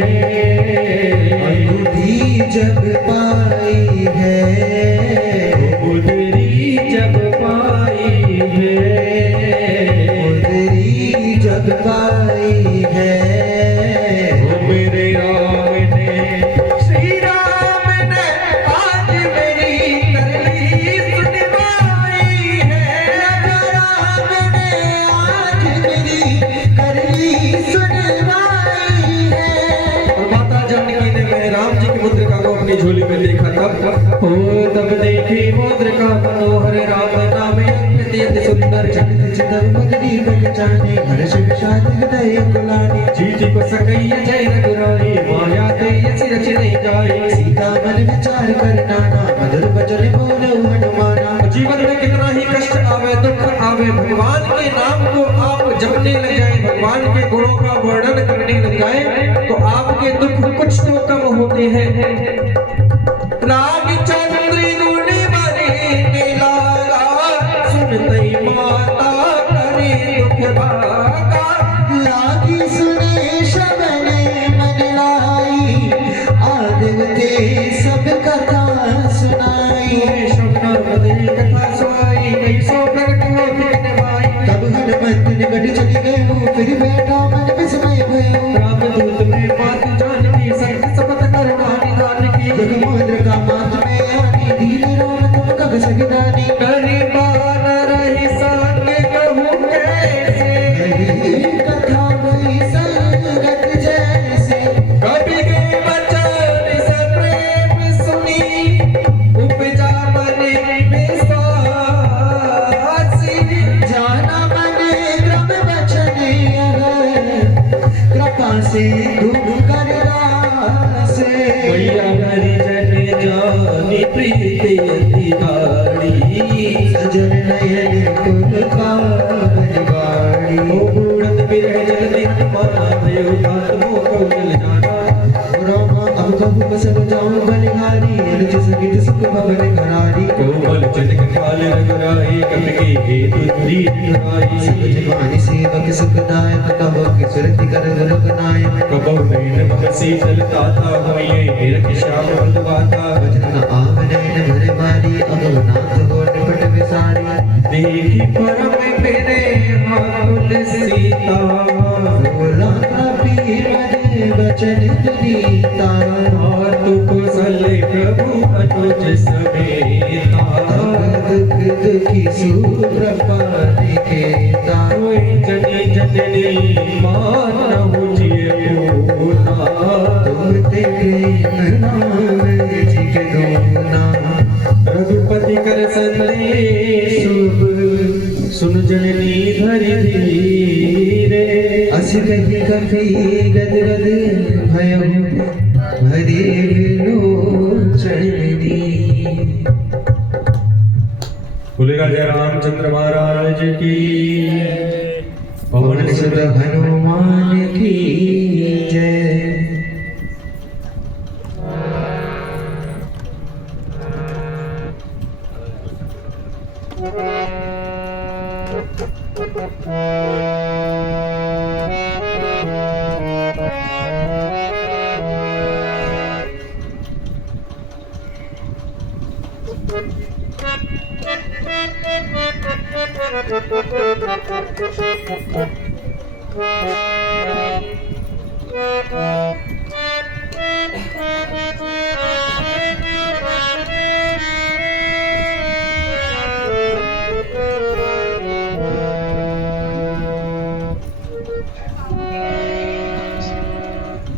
अंगूठी जब पाई है, मुद्री जब पाई है, मुद्री जब पाई है। मेरे राम ने श्री राम ने आज मेरी कर ली सुनवाई है। राजा राम ने आज मेरी कर ली सुनवाई है। और माता जानकी ने मैं राम जी की मुद्रिका को अपनी झोली में देखा तब देखी मुद्रिका मनोहर राम नामे अत्यंत सुंदर चंद चिदर मगरी बगचाने हर्ष विषाद हृदय कुलानी। जीती को सकैया जय रघुराई माया ते सिर नहीं जाई। सीता मन विचार कर नाना मधुर बचन बोलो हनुमाना। जीवन में कितना ही कष्ट आवे दुख आवे, भगवान के नाम को आप जपने लग जाए, भगवान के गुणों का वर्णन करने लग जाए तो आपके दुख कुछ तो कम होते हैं। राग चंद्र गुणी बने लागा सुनतई माता करे दुख भागा। लागी सुने शबने मन लाई आदिवते सब कथा सुनाई। शब्द बदे कथा सुनाई कई सौ प्रगट हो कितने भाई। तब हनुमंत निकट चली गए हो फिर बैठा मन विस्मय भयो। रामदूत में बात जानकी संग शपथ करना निदान की। मुद्रिका मात में आनी दीन राम तुम कब सगदानी। गरीबान रही संग कहूँ कैसे, रही कथा वही संगत जैसे। कभी के बचन से प्रेम सुनी उपजा बने विश्वासी। जाना मने क्रम वचन कृपा से दुख कर रासे। मैया हरि जन जानी प्रीति अधिकारी। सजन नयन कुल कावन गाड़ी। मूढ़त विरह जलति हनुमान भयो तात मोह कौशल जाना। रामा अब कहूँ बसन जाऊँ बलिहारी। अनुज सहित सुख भवन करारी। को बोल चल काल रघुराई कपि के तुरी दुराई जगवानी सेवक सुखदायक कहो कि सुरति कर दुर्गनायक कबो नैन मग शीतल ताता होइए रख श्याम बंधवाता वचन आवनैन भरे बारी अगवनाथ हो निपट विसारी देखी परम मेरे माकुल सीता बोला कपि मरे वचन दुनीता तुक सल प्रभु अनुज समेता दुख दुखी सूत्रपाणि केता जनी जननी मानहु जिय पूना तुम ते नाम जिक दूना रघुपति कर संदेश सुन जननी धरि धीरे अस कही कपि गद गद भयउ भरे लोचन दी बोलेगा जय रामचंद्र महाराज की पवन सुत हनुमान की जय।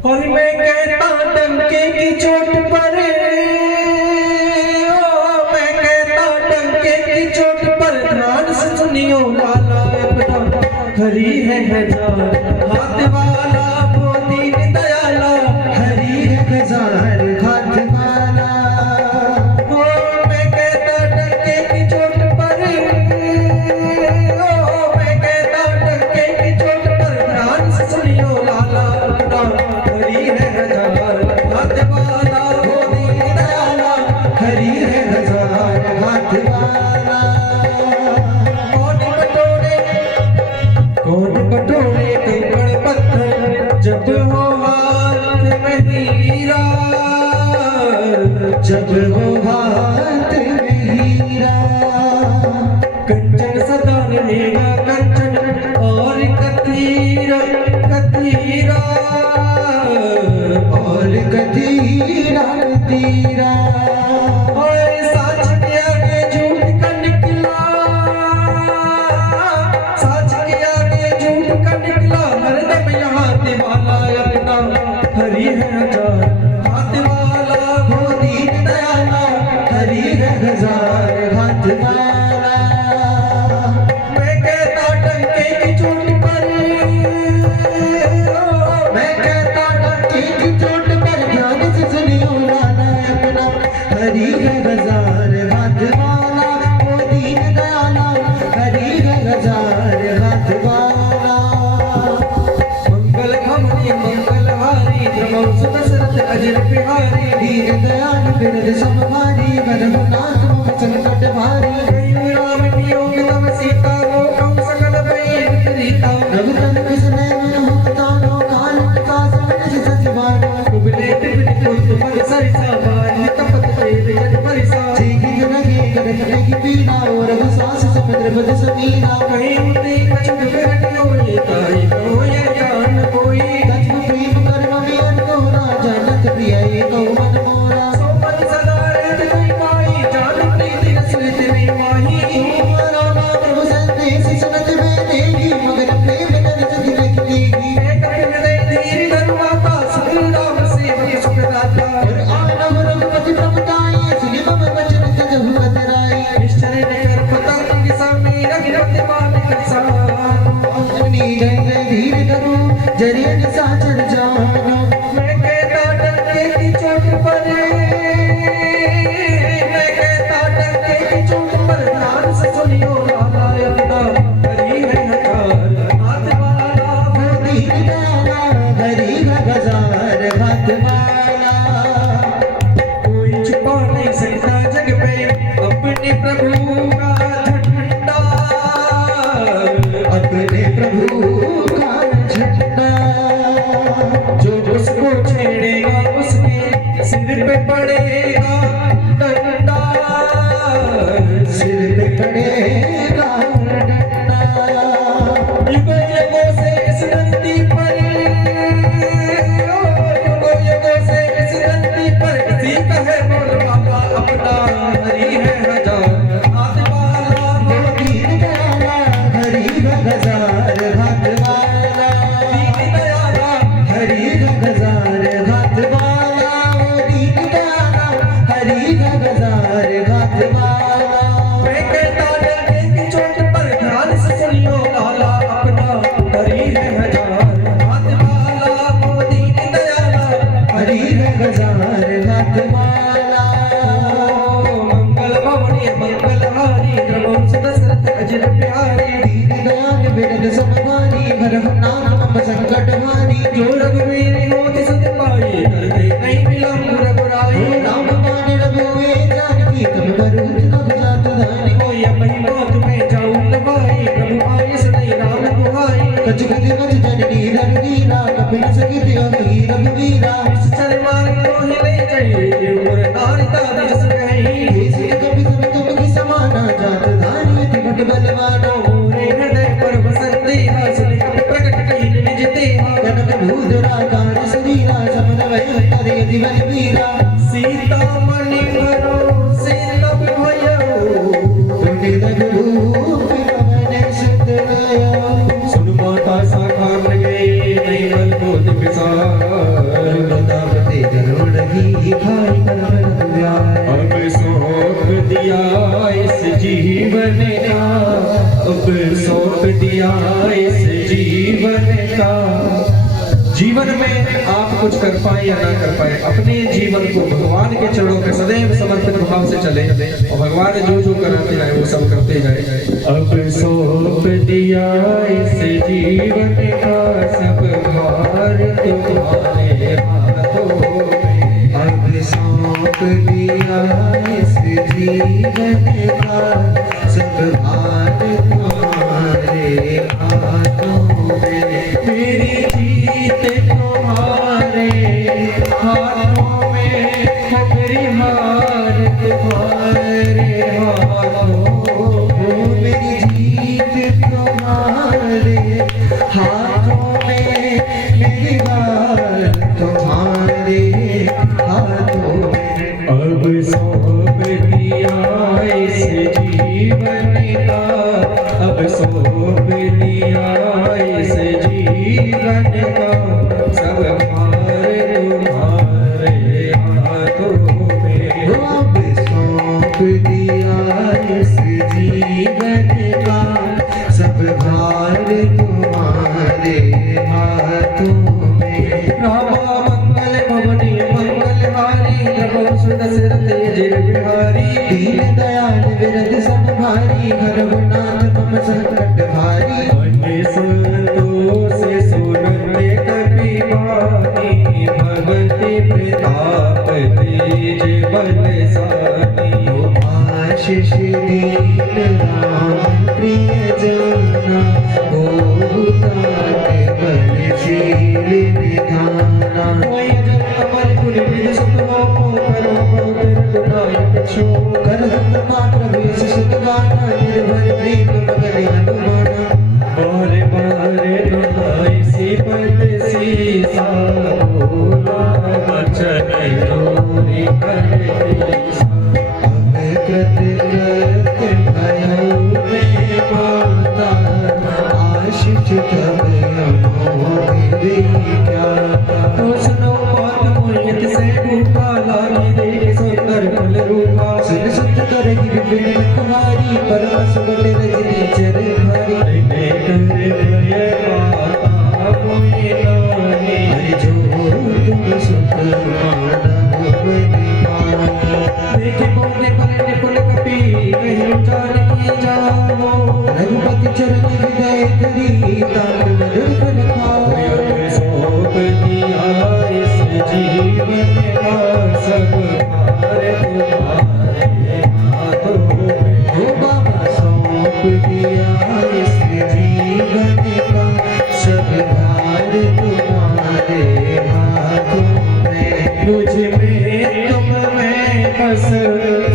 और मैं कहता डंके की चोट पर मैं कहता डंके की चोट पर ध्यान से सुनियो लाला अपना हरी है हजार हाथ वाला वो दीन दयाला हरि है हजार हाथ वाला ओ मैं कहता डंके की चोट पर मैं कहता डंके की चोट पर ध्यान से सुनियो लाला अपना हरी है हजार हाथ वाला वो दीन दयाला हरि है हजार हाथ वाला कौन पटोले कंकड़ पत्थर जब हो हाथ में हीरा जब हो हाथ में हीरा कंचन सदा रहेगा कंचन और कथीरा कथीरा और कथीरा तीरा और साच के आगे झूठ का निकला साच के आगे झूठ का निकला हरदम यहाँ दिवाला अपना हरी है हजार हाथ वाला हो दीन दयाला हरि है हजार हाथ वाला मैं कहता डंके की चोट पर मैं कहता डंके की चोट पर ध्यान से सुनियो लाला अपना हरि है हजार हाथ वाला वो दीन दयाला हरि है हजार हाथ वाला मंगल घमनी मंगलहारी ध्रुव सुत सरत अजर बिहारी दीन दयाल बिरद समभारी वरनाथ मम संकट भारी कई राम नियोग तब सीता वो कम सकल भई विपरीता नव तन किसने मन मुक्तानो काल का समझ सचिवानो कुबले तिबली कुत पर सरिसा बारी तपत तेल यद परिसा जीगी जुनगी गगन की पीना और सास समुद्र बद समीना कहीं मुते कछुक फिरनियो ताई कहो ये जान कोई कछु प्रेम कर्म में को राजा नत प्रिय को मन मोरा सो मन सदा रहत कोई माई जान प्रीति रसलित नहीं माही तुम्हारा प्रभु संदेश सुनत में देगी मगर प्रेम दर्द दिल की देगी एक हृदय धीर धर्माता सुख राम सेवक सुखदाता और आनव रघुपति प्रभुताई सुनि मम वचन तजहु अतराई निश्चय कर पतंग समीर रघुपति मान कसा अपना हरि है हजार हाथ वाला वो दीन दयाला हरि हजार हाथ वाला दीन दयाला हरि हजार हाथ वाला वो दीन दयाला हरि हजार हाथ वाला मैं कहता डरने की चोट पर ध्यान से सुनियो लाला अपना हरि है हजार हाथ वाला वो दीन दयाला हरि हजार हाथ वाला मंगल भवनी मंगलहारी द्रवंश दशरथ अजर प्यारे दीन दयाल बिरद समभारी हर नाम मम संकट हारी जो रघुवीर होति सत पाई करते नहीं विलंब रघुराई राम मान रघुवे जानकी तब बरूद तब जात धानी कोई अपनी मौत में जाऊं लबाई प्रभु आये सुनई राम दुहाई कचुगति मच जननी रघुवीरा कपिल सहित अहि रघुवीरा चल मार को ही नहीं चाहिए उम्र नारी दादी जस कहीं केसी कपि सब तुम की समाना जात धानी अति भट बलवाना मोरे हृदय पर बसंती हासिल प्रकट कहीं निज तेहा कनक भूधरा कार शरीरा समन वय हरि अति बलवीरा सीता मणि भरोसे तब भयो तुमने रघुरूप पवन सुत लाया सुन माता साकार गए नहीं बल को दिवसार बतावते जरूर ही खाई परवर दुआ अब सौंप दिया इस जीवन का अब सौंप दिया इस जीवन का जीवन में आप कुछ कर पाए या ना कर पाए अपने जीवन को भगवान के चरणों में सदैव समर्पित भाव से चले और भगवान जो जो कराते जाए वो सब करते जाए अब सौंप दिया इस जीवन का सब भार तुम्हारे हाथों में अब सौंप दिया इस जीवन का सब भार तुम्हारे हाथों में मेरी जीत तुम्हारे हाथों में है मेरी हार तुम्हारे हाथों में मेरी जीत तुम्हारे हाथों में मेरी हार तुम्हारे हाथों में अब सौंप दिया इस जीवन का अब सौंप दिया इस जीवन का सब भार तुम्हारे हाथों में अब सौंप दिया इस जीवन का सब भार तुम्हारे हाथों में रामा मंगल भवनी मंगलहारी द्रवंश दशरथ अजर बिहारी दीन दयाल विरद संभारी हरनाथ मम संकट भारी बड़े संतोष सुनते कपि वाणी भगति प्रताप तेज बलशाली ओ आशीष दीन राम प्रिय जाना ओ ताके बलशील निधाना कोई जन अमर कुल विद सुतमो करो बहुत नायक छो कर मात्र वेश सुतगाना निर्भर प्रेम मगन हनुमाना बारे बारे दुहाई सी पद सीसा बोला वचन चोरी करती कृत करत भयो में माता आशिष तब मोहि क्या तो सुनो बात मुनियत से भूखा लागी देख सुंदर फल रूपा सुन सुत कर विपिन कुमारी परम सुगत रजनी चर भारी देख भय माता कोई नानी हरि जो तुम सुत मानव निभानी देखे पौने पलटे पुल कपी कहीं जानकी जाओ रघुपति चरण हृदय धरी ताक मधुर फल खाओ सौंप दिया इस जीवन का सब भार तुम्हारे हाथों में ओ बाबा सौंप दिया इस जीवन का सब भार तुम्हारे हाथों में मुझ में तुम में बस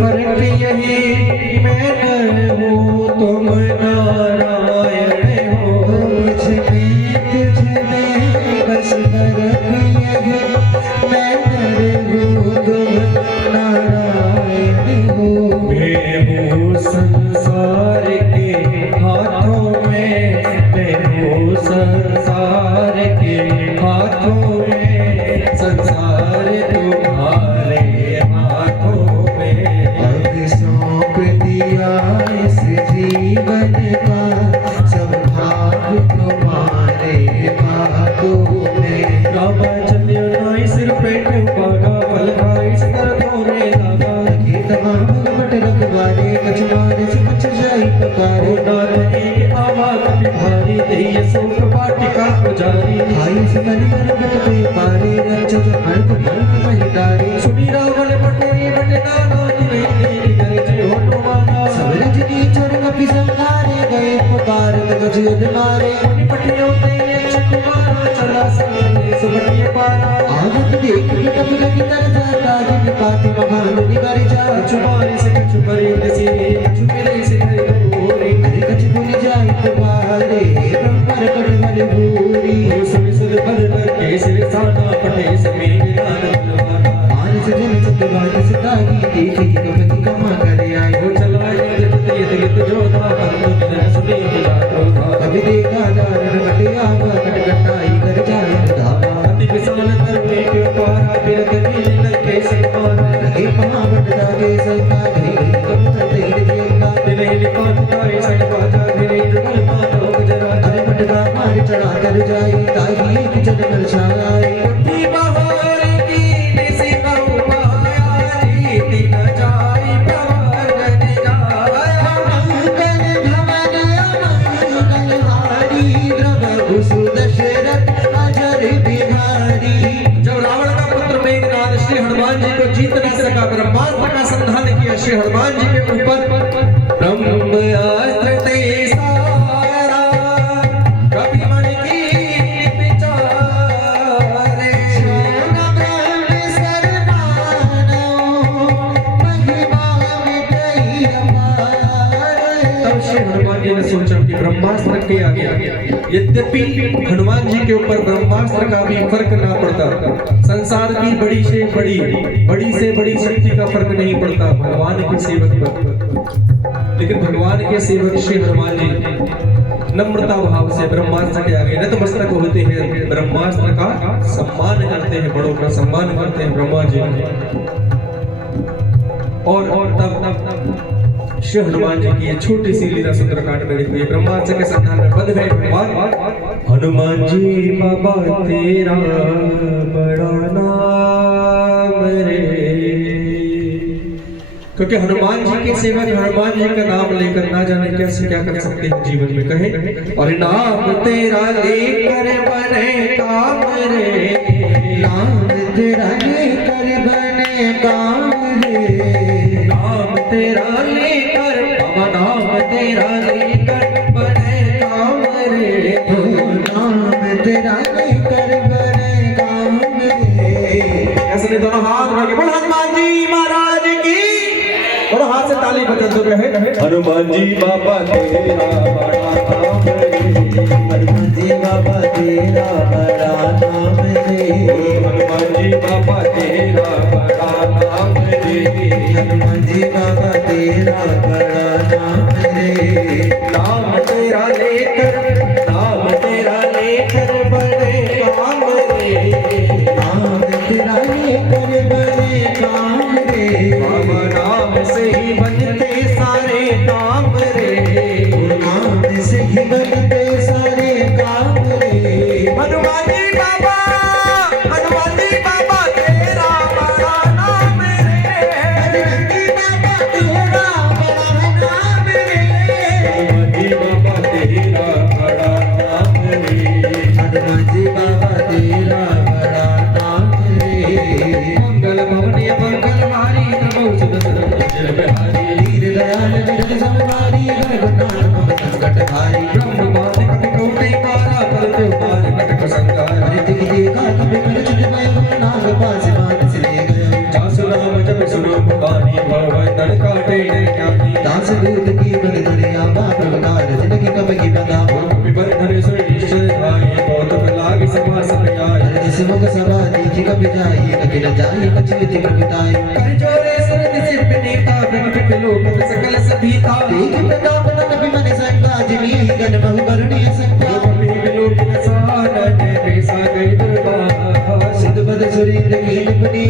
फर्क यही मैं नर हूँ तुम नारायण हो मुझ में तुझ में बस फर्क यही मैं नर हूँ तुम नारायण महाभगवत रखवारे कछुआरे से कुछ जाई पकारे आवाज भारी दही शोक वाटिका पुजारी खाई से कलियर बट पे पारे रक्षक हर्ष हर्ष महितारे सुनी रावण बटे बटे नाना दिने गरजे होठो माना सब रजनी चोर कपि संगारे गए पुकार गजयुद्ध मारे पटियों तेरे चकुमारा चला संगे सुबटिए पारा आगत देख कपि लगी तर जाता जिन पाति महान निगारे जा चुमारे से चुपरी दसी चुपरे से गोरे हरि कछ भूल जाई तुम्हारे ब्रह्म कट मल भूरी सुन सुन बल के सिर साना पटे समे ज्ञान मान से जन सत्यवाद सितारी देखी कपति कमा करे आए वो चलाए यत जो था परम दिन सुनी बुझातो था कभी देखा दारण कटिया कट कटाई कर जाए धावा अति विशाल धर्मे के पारा बिरत नील लंके सम्मान लगे महावट दागे संगा घरी घरी कम तेरे जेगा दिले लिपात तारे सड़ बाजा दिले जुगल मानो गजरा अरे मटका मार चढ़ा कर जाए ताई एक जन्म छाए उठी बहार की निसी बहु माया रीति न जाई पवार गन जाया मंगल भवन अमंगल हारी द्रव उस दशरथ अजर बिहारी जब रावण का पुत्र मेघनाद श्री हनुमान जी को जीत न सका ब्रह्मास्त्र का संधान किया श्री हनुमान जी के ऊपर ब्रह्मास्त्र ते सारा कभी मन की विचारे सोनम सरमानो महिमा में गई अपार तब श्री हनुमान जी ने सोचा कि ब्रह्मास्त्र के आगे यद्यपि हनुमान जी के ऊपर ब्रह्मास्त्र का भी फर्क ना पड़ता संसार की बड़ी से बड़ी शक्ति का फर्क नहीं पड़ता भगवान के सेवक पर लेकिन भगवान के सेवक श्री हनुमान जी नम्रता भाव से ब्रह्मास्त्र के आगे नतमस्तक होते हैं ब्रह्मास्त्र का सम्मान करते हैं बड़ों का सम्मान करते हैं ब्रह्मा जी और तब श्री हनुमान जी की ये छोटी सी लीला सुंदरकांड में लिखी है ब्रह्मास्त्र के संधान में बंद गए भगवान हनुमान जी बाबा तेरा बड़ा नाम रे क्योंकि हनुमान जी के सेवक हनुमान जी का नाम लेकर ना जाने कैसे क्या कर सकते हैं जीवन में कहे और नाम तेरा लेकर बने काम रे नाम तेरा लेकर बने काम रे नाम तेरा लेकर बाबा नाम तेरा लेकर बने काम रे ओ नाम तेरा लेकर बने काम रे ऐसे नहीं दोनों हाथ उठा के बोल हनुमान जी महाराज की और हाथ से ताली बजा दो कहे हनुमान जी बाबा तेरा बड़ा नाम रे हनुमान जी बाबा तेरा बड़ा नाम रे हनुमान जी बाबा तेरा बड़ा नाम रे हनुमान जी बाबा तेरा बड़ा नाम रे नाम तेरा लेकर बड़े काम रे नाम तेरा लेकर बने काम रे बाबा नाम से ही बनते सारे काम रे नाम से ही बनते सारे काम रे हनुमान जी बाबा तेरा बड़ा नाम रे हनुमान जी बाबा तेरा बड़ा नाम रे हनुमान जी बाबा तेरा बड़ा नाम रे हनुमान जी बाबा तेरा बड़ा नाम रे मंगल भवनीय मंगल हारी नमो सुदर्शन जय बिहारी वीर दयाल विरत संहारी गणगणान मम संकट हारी ब्रह्मादि कवि कौटे पारा पर त्योहार कटक संगार हरित की देखा कभी कर चुन मैं नाग पास मान से ले गया जासु नाम जप सुनो भवानी भवन तन काटे ज्ञानी दास दूत की बल दरिया बाप प्रकार जिनकी कब की बता विपर धरे सुर ईश्वर भाई बहुत लाग सभा सब आए हर सिमुख सभा दीजी कब जाई कभी न जाई कछु ति प्रभुताई कर जोरे सुर दिसे बिनीता प्रकट लोक सकल सभीता देख प्रताप न कभी मन संगा जिमी गण बहु करुणीय संगा कभी लोक सहारा जय पैसा गई दरबार सिद्ध पद सुरेंद्र की निपुणी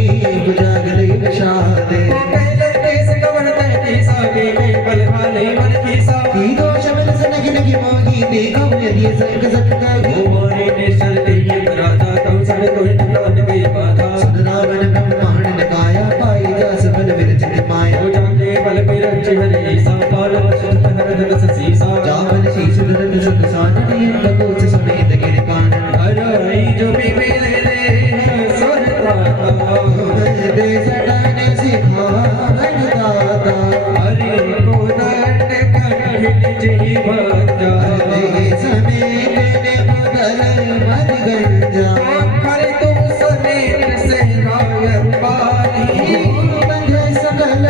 बुझाग लई विषादे पहले देश गवन तय सागे में बलहाले मन की सा की दोष मिल सनग नगी मोगी देखो यदि संग सत्ता हमारे नेशर दिए राजा तब सर तो हिंदुस्तान गई बाधा सुन रावण ब्रह्मांड नकाया पाई जास बल विरचित माया हो जा जी भंजा समेत ने बदल मत गंजा करे तुम समेत से गायन बानी बंधे सकल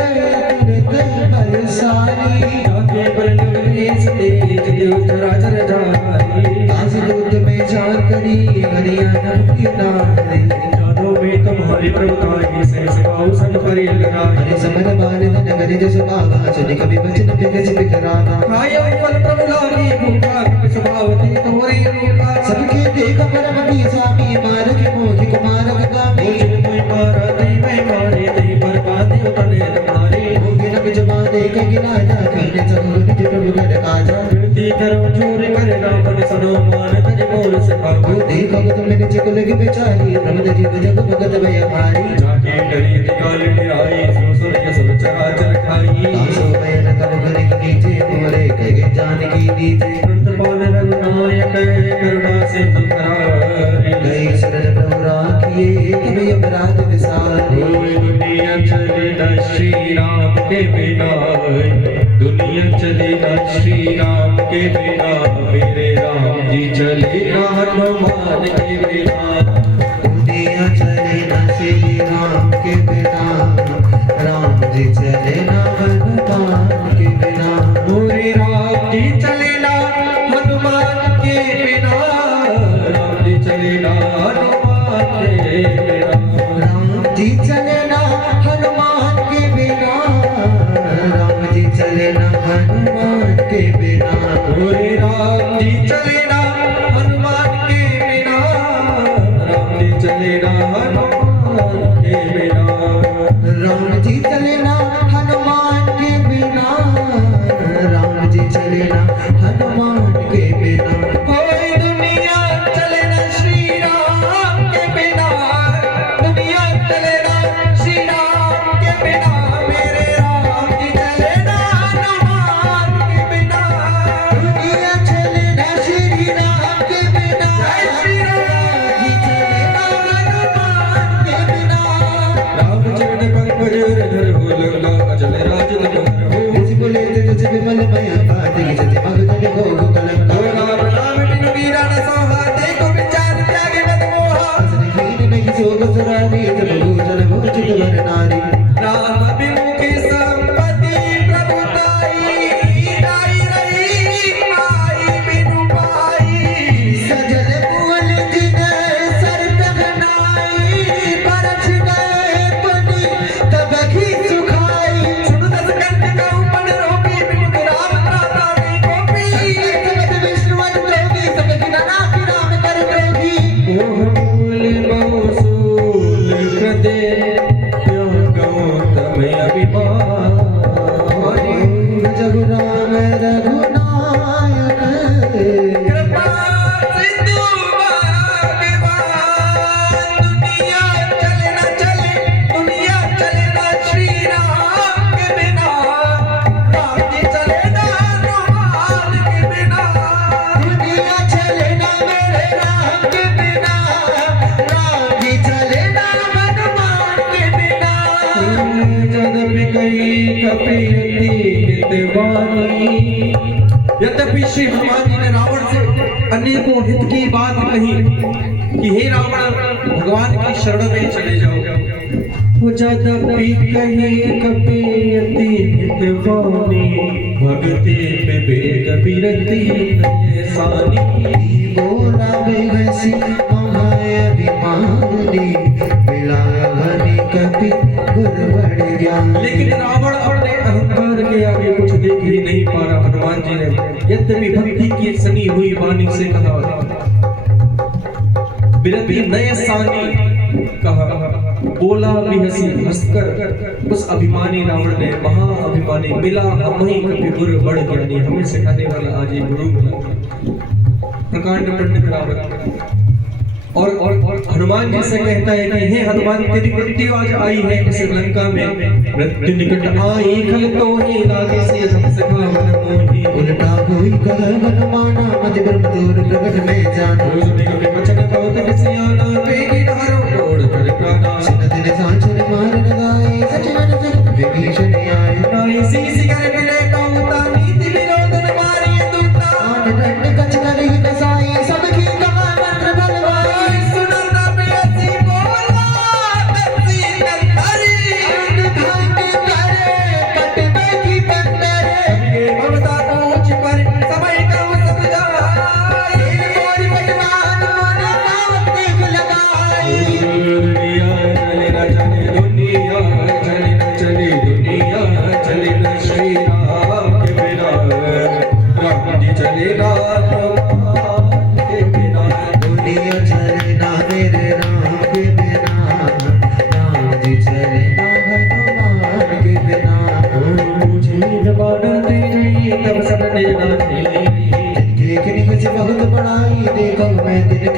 तुरत बलशाली जाके बरनवेश तेज देव चराचर जानी आसुत में जान करी हरिया नमकी नारी जानो में तुम्हारी प्रभुताई से सिवाऊ सन परि लगा हरे समर बाल धन गरे जस बाबा सुनि कवि वचन बिगस बिखरावा कायम फल प्रभु लागी भूखा स्वभावती तोरी रूपा सबके देख परमती स्वामी मार के मोहि कुमार गामी कोई मारा दे मैं मारे दे पर बादे तने तुम्हारी मोहि नग जमाने का गिराया कीने सब निज प्रभु घर काजा ती करो जोर कर रावण सनो मान तज मोर से पागो देख भगत में निज कुल के बेचारी प्रभु जीव जग भगत भय भारी जाके डरी निकाल निराई सो सूर्य सब चराचर खाई आसो बयन तब घर नीचे मोरे कहे जान की नीचे पाल रघुनायक करुणा सिंधु करारी गई शरण प्रभु राखिए तब अपराध विसारे दुनिया चले न श्री राम के बिना दुनिया चले न श्री राम के बिना मेरे राम जी चले न हनुमान के बिना दुनिया चले न श्री राम के बिना राम जी चले न हनुमान के बिना मोरे राम जी चले न हनुमान के बिना राम जी चले न हनुमान के बिना राम जी चले न हनुमान के बिना राम जी चले न हनुमान के बिना मोरे राम जी चले न हनुमान के बिना राम जी चले न हनुमान के बिना राम जी चले न हनुमान के बिना राम जी चले न हनुमान के बिना कोई दुनिया चले न श्री राम के बिना दुनिया चले न श्री राम के बिना मेरे राम जी चले न हनुमान के बिना दुनिया चले न श्री राम के बिना जय श्री राम जी चले न हनुमान के बिना राम चरण पंकज धर हो लंका अचल राज तुम्हार हो जिस बोले तुझ विमल मय बात की सत्य भगत को कलंका हो राम नाम बिनु वीरा न सोहा देखो विचार त्यागे मत मोहा असर हीन नहीं सोग सुरारी जब भूषण भूषित वर नारी राम विमुखी संपत्ति प्रभुताई दाई रही आई बिनु पाई सजल फूल जिन सर पहनाई परछ गए पुनि तब की सुखाई सुन दस कंठ का उपन रोगी बिनु राम त्राता नहीं गोपी समत विष्णुवन जोगी समत नारायण राम कर जोगी मोह मूल बहुसूल कृते गौतम अभिमान जग राम रघुनायक कृपा सिंधु भगवान दुनिया चले न चले दुनिया चले न श्री राम के बिना राम जी चले न हनुमान के बिना दुनिया चले ना मेरे राम के बिना राम जी चले ना हनुमान के बिना जदपि कही कपियति हितवानी यद्यपि श्री हनुमान जी ने रावण से अनेकों हित की बात कही कि हे रावण भगवान की शरण में चले जाओ जदपि कही कपियति हितवानी भक्ति विवेक विरति सानी बोला बेहसी महाअभिमानी मिलाया घनी कपि गुर बड़ ज्ञान लेकिन रावण अपने अहंकार के आगे कुछ देख ही नहीं पा रहा। हनुमान जी ने यद्यपि भक्ति की सनी हुई वाणी से कहा विरति नए सानी कहा बोला बिहसी हंसकर उस अभिमानी रावण ने महाअभिमानी मिला हम ही कभी गुरु बड़ ज्ञानी हमें सिखाने वाला आज ये गुरु मिला प्रकांड पंडित रावण और हनुमान जी से कहता है कि हे हनुमान तेरी मृत्यु आज आई है इस लंका में मृत्यु निकट आई खल तो ही लागे से हम सखा मन मोही उल्टा हुई कहवन माना मत ब्रह्म दूर प्रगट में जान सुने कभी वचन बहुत विषयाना बेगी नहरो कोड़ कर प्राणा सिन दिन सांचर मार लगाए सचन जगत विभीषण आए नाई सी कर मिले कौता नीति विरोधन मारे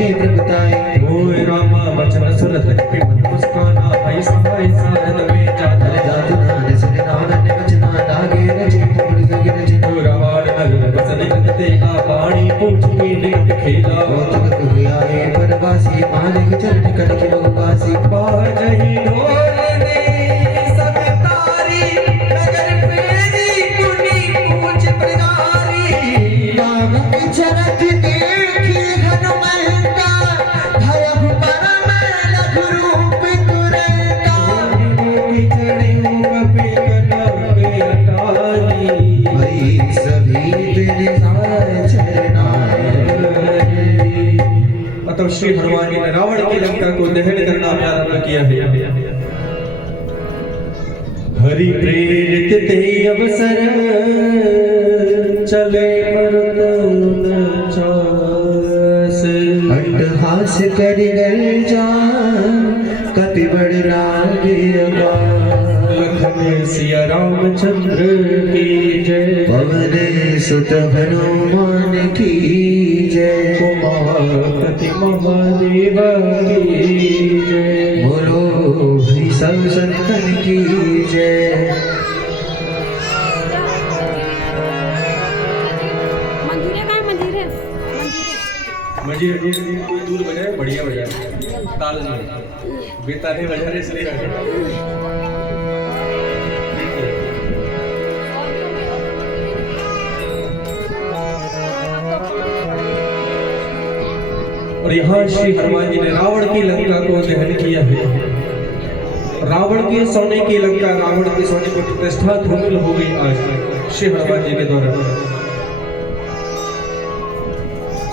के प्रभुताई मोय रामा वचन सुरत पे मन मुस्काना ऐसा ऐसा रन में जाता जातु नान सुन नान वचना लागे रचे पुर सगे रचना रावण नगर बसन लगते आ पानी पूछ के निकट खेला तब हुआ है परवासी मालिक चरण कर के बहुवासी बाजही ढोल ने सब तारी नगर फेरी कुनी पूछ प्रगारी नाम चरत देखी हनुमंता भय परम लघु रूप तुरंता चढ़ूंगा पे कना के अटारी भई सभी तेरे साय चरनाए अतः श्री हनुमान जी ने रावण की लंका को दहन करना प्रारंभ किया है। हरि प्रेरित ते अवसर चले चास अट्टहास कर गल जा कपि बड़ रागे लखन सिया रामचंद्र की जय पवन सुत हनुमान की जय उमापति महादेव की जय बोलो भाई सब संतन की जय मंदिर है काय मंदिर है मुझे कोई दूर बजाए बढ़िया बजाए ताल नहीं बेता नहीं बजा रहे इसलिए और यहाँ श्री हनुमान जी ने रावण की लंका को दहन किया है। रावण के सोने की लंका रावण के सोने की प्रतिष्ठा धूमिल हो गई आज श्री हनुमान जी के द्वारा।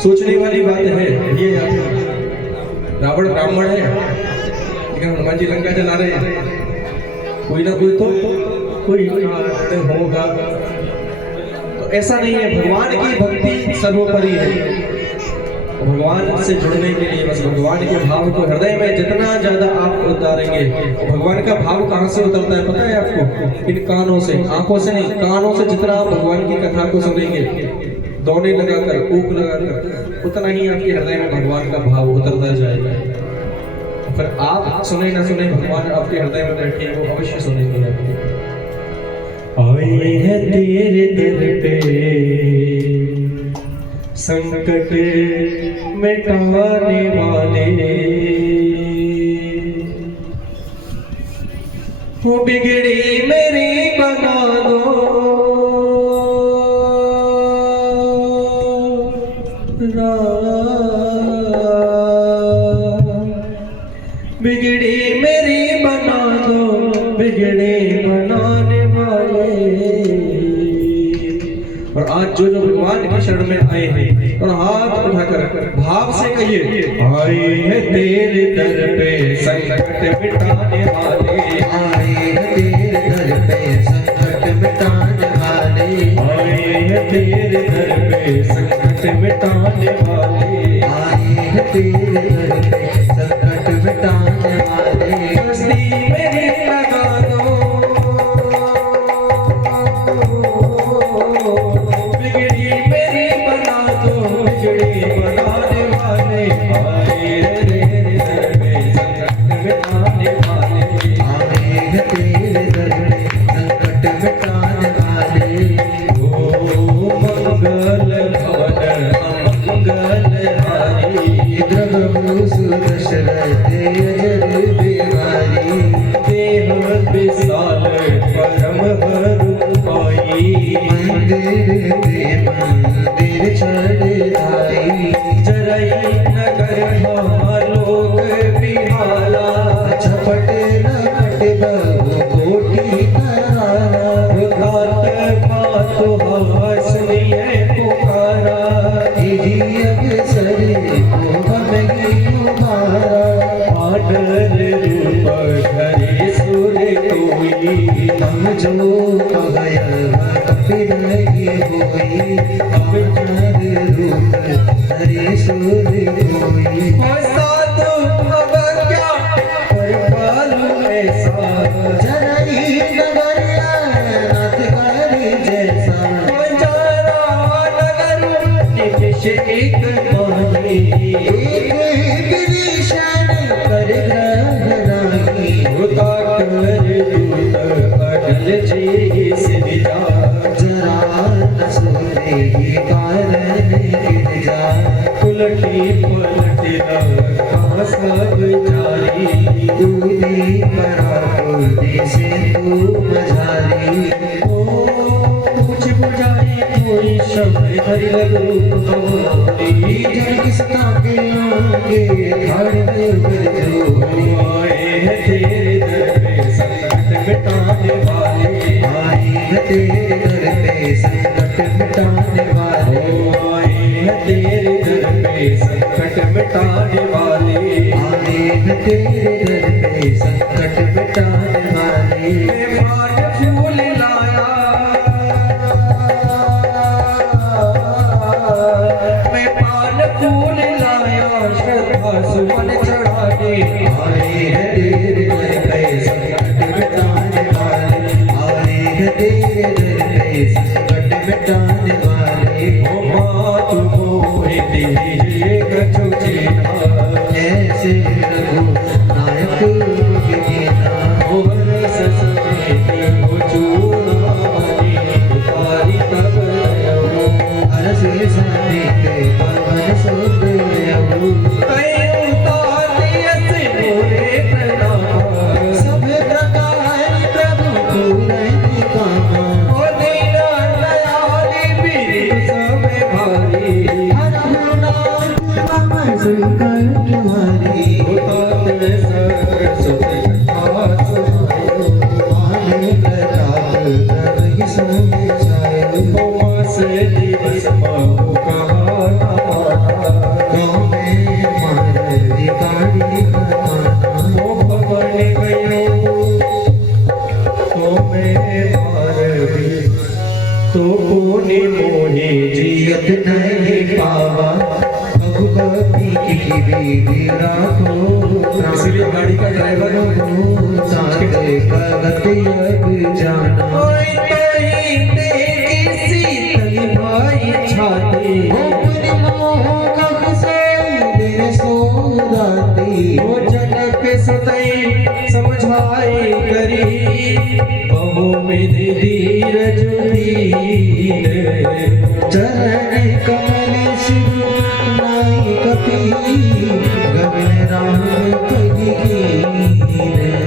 सोचने वाली बात है ये रावण ब्राह्मण है लेकिन हनुमान जी लंका जला रहे हैं, कोई ना कोई तो कोई होगा। तो ऐसा नहीं है, भगवान की भक्ति सर्वोपरि है। भगवान से जुड़ने के लिए बस भगवान के भाव को हृदय में जितना ज्यादा आप उतारेंगे, भगवान का भाव कहाँ से उतरता है पता है आपको? इन कानों से, आंखों से नहीं, कानों से जितना आप भगवान की कथा को सुनेंगे दौड़े लगाकर, ऊक लगाकर, उतना ही आपके हृदय में भगवान का भाव उतरता जाएगा। फिर आप सुने ना सुने, भगवान आपके हृदय में बैठे वो अवश्य सुनेंगे। आए हैं तेरे दर पे संकट मिटाने वाले, हो बिगड़ी मेरी बना दो बिगड़ी मेरी बना दो, बिगड़े बनाने वाले। और आज जो जो भगवान की शरण में आए हैं और हाथ उठाकर भाव से कहिए, आए हैं तेरे दर पे संकट मिटाने वाले, आए हैं तेरे दर पे संकट मिटाने वाले, आए हैं तेरे दर पे संकट मिटाने वाले, आए हैं तेरे दर पे संकट मिटाने वाले। कश्ती मेरी लगा दो, बिगड़ी मेरी बना दो, बिगड़ी बनाने वाले, आए हैं तेरे दर पे संकट मिटाने वाले, आए हैं तेरे दर पे संकट मिटाने वाले। ओ मंगल भवन अमंगल हारी, द्रवहु सुदशरथ अजर बिहारी, देह विशाल परम हरुआई, मंदिर ते मंदिर चढ़ाई, जरई नगर लोक बिहाला, झपट लपट बहु कोटि करारा, तात पातो हासनिय पुकारा, यही अवसर को हमें उभारा, आडर रूप धरे सुर कोई, हम जो कहय फिर नहीं होई, अवतार रूप हरे सुर कोई। साधु अब क्या पर पालू ऐसा, जरई नगरिया नाथ कारी जैसा, बंजारा नगर निमिष एक माही, एक ही कारण गिर जाए उलटी पलटी लगा सब जारी दूधी परा दूधी से तू मझारी ओ कुछ बुझाई कोई शब्द हरि लगो भगवानी जन किसका के आगे खड़े कर जो आए हैं तेरे दर पे संकट मिटाने वाले आए हैं तेरे दर पे संकट मिटाने वाले आए हैं तेरे दर पे संकट मिटाने वाले आए हैं तेरे दर पे संकट मिटाने वाले मैं पान फूल लाया मैं पान फूल लाया श्रद्धा सुमन चढ़ाने आए हैं तेरे दर पे संकट मिटाने वाले आए हैं तेरे दर पे संकट मिटाने वाले ओ मात मोहि दीजिए कछु जीना ऐसे रघु नायक गिना मोहन ससने हो चूड़ानी उतारी तब रहो अरस समेत पवन सुत यऊ कहीं उतारी ऐसे मोरे प्रणाम सब प्रकार प्रभु पूरन कामा ओ दीना दयाली बीर सब भारी हरनाथ मम संकट तुम्हारी उतात सरस्वती कथा सुनायो माने प्रताप प्रभु समय छायो मास दिवस महु कहा न गाँव में मार अधिकारी बनाना ओ भगवान गयो तो मैं मार भी तो कोने मोहे जियत जियत नहीं पावा अब कभी की भी राखो इसलिए गाड़ी का ड्राइवर साथे भगत अब जाना ओए तोही तेरी शीतल भाई छाती अपनी मोह कब से दे सोदाती ओ जनक सतई समझाई करी बहु में धीरज दीन चरण कमल शिव नाई कपी गगन राम कही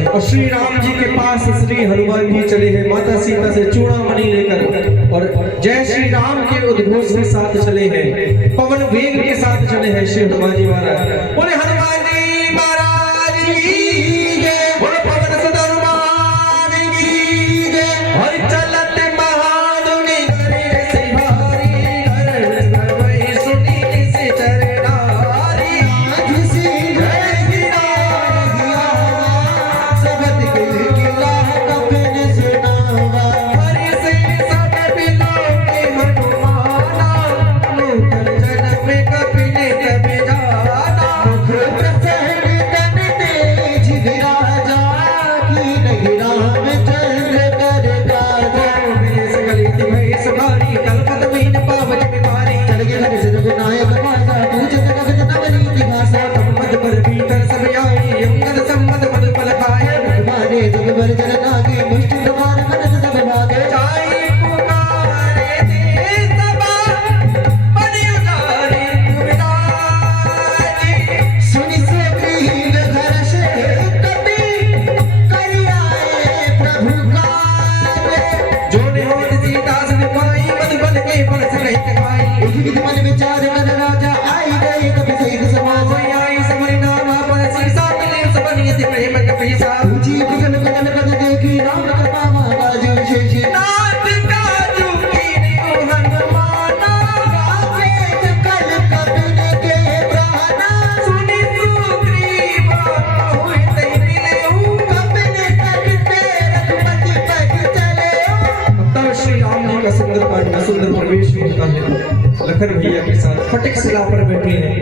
और श्री राम जी के पास श्री हनुमान जी चले हैं माता सीता से चूड़ामणि लेकर और जय श्री राम के उद्घोष के साथ चले हैं पवन वेग के साथ चले हैं श्री हनुमान जी महाराज बोले हनुमान जी महाराज की जय बोले पवन सुत हनुमान की जय और चलत महाधुनि करे से भारी हरण सर्वै सुनीति से चरणारी आज से जय श्री राम सबद के किला कपन सुनावा हरि से सब बिलो के हनुमाना नूतन जन्म में कपिने कपि जाना मुख प्रसन्न तन तेज विराजा की नहीं राम चंद्र कर राजा मेरे सकलिति भई सुखारी कलपत मीन पावज बिमारी चल के हरि जन नायक भाषा पूजत नगद नवनीति भाषा तम मद पर भीतर सब आई अंगद संमद मद फल खाए मारे जग बर जन नागे मुष्टि प्रमाण मनस सब भागे चाई पुकारे दे सबा बनि उजारी विराजी सुनि सुग्रीव धर्ष कपि करि आए प्रभु काले जो निहोत सीता सम पाई मधुबन के फल सहित खाई एक विधि मन विचार मन राजा आई गए कपि सहित समाज आई आई समरि नाम पर सीसा मिले सब नियति प्रेम कपीसा ऊंची कुशल कदन पद देखी राम कृपा महाराज विशेषी नाथ काजू कीनी हनुमाना गावे सकल कपिन के प्राणा सुनि सुग्रीव होय तै मिलेऊ कपिन सकते रघुपति पद चले तब श्री राम जी का सुंदर कांड सुंदर प्रवेश होता है लखन भैया के साथ फटिक शिला पर बैठे हैं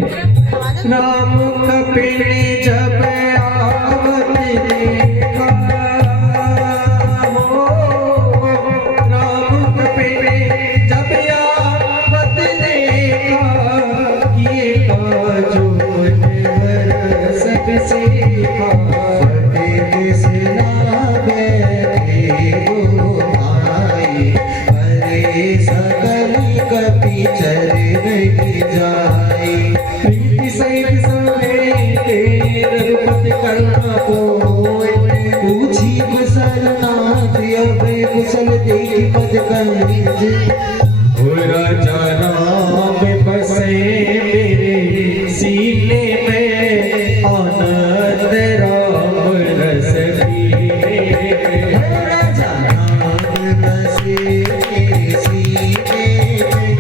राम कपिने जब आवत देखा हो राम कपिने जब आवत देखा किए काजो हर सब सीखा फतेह सिला बैठे हो भाई हरे सकल कपि एक पद कंज हो राजा राम बसे मेरे सीने में आनंद राम रस पीने। राजा राम बसे मेरे सीने में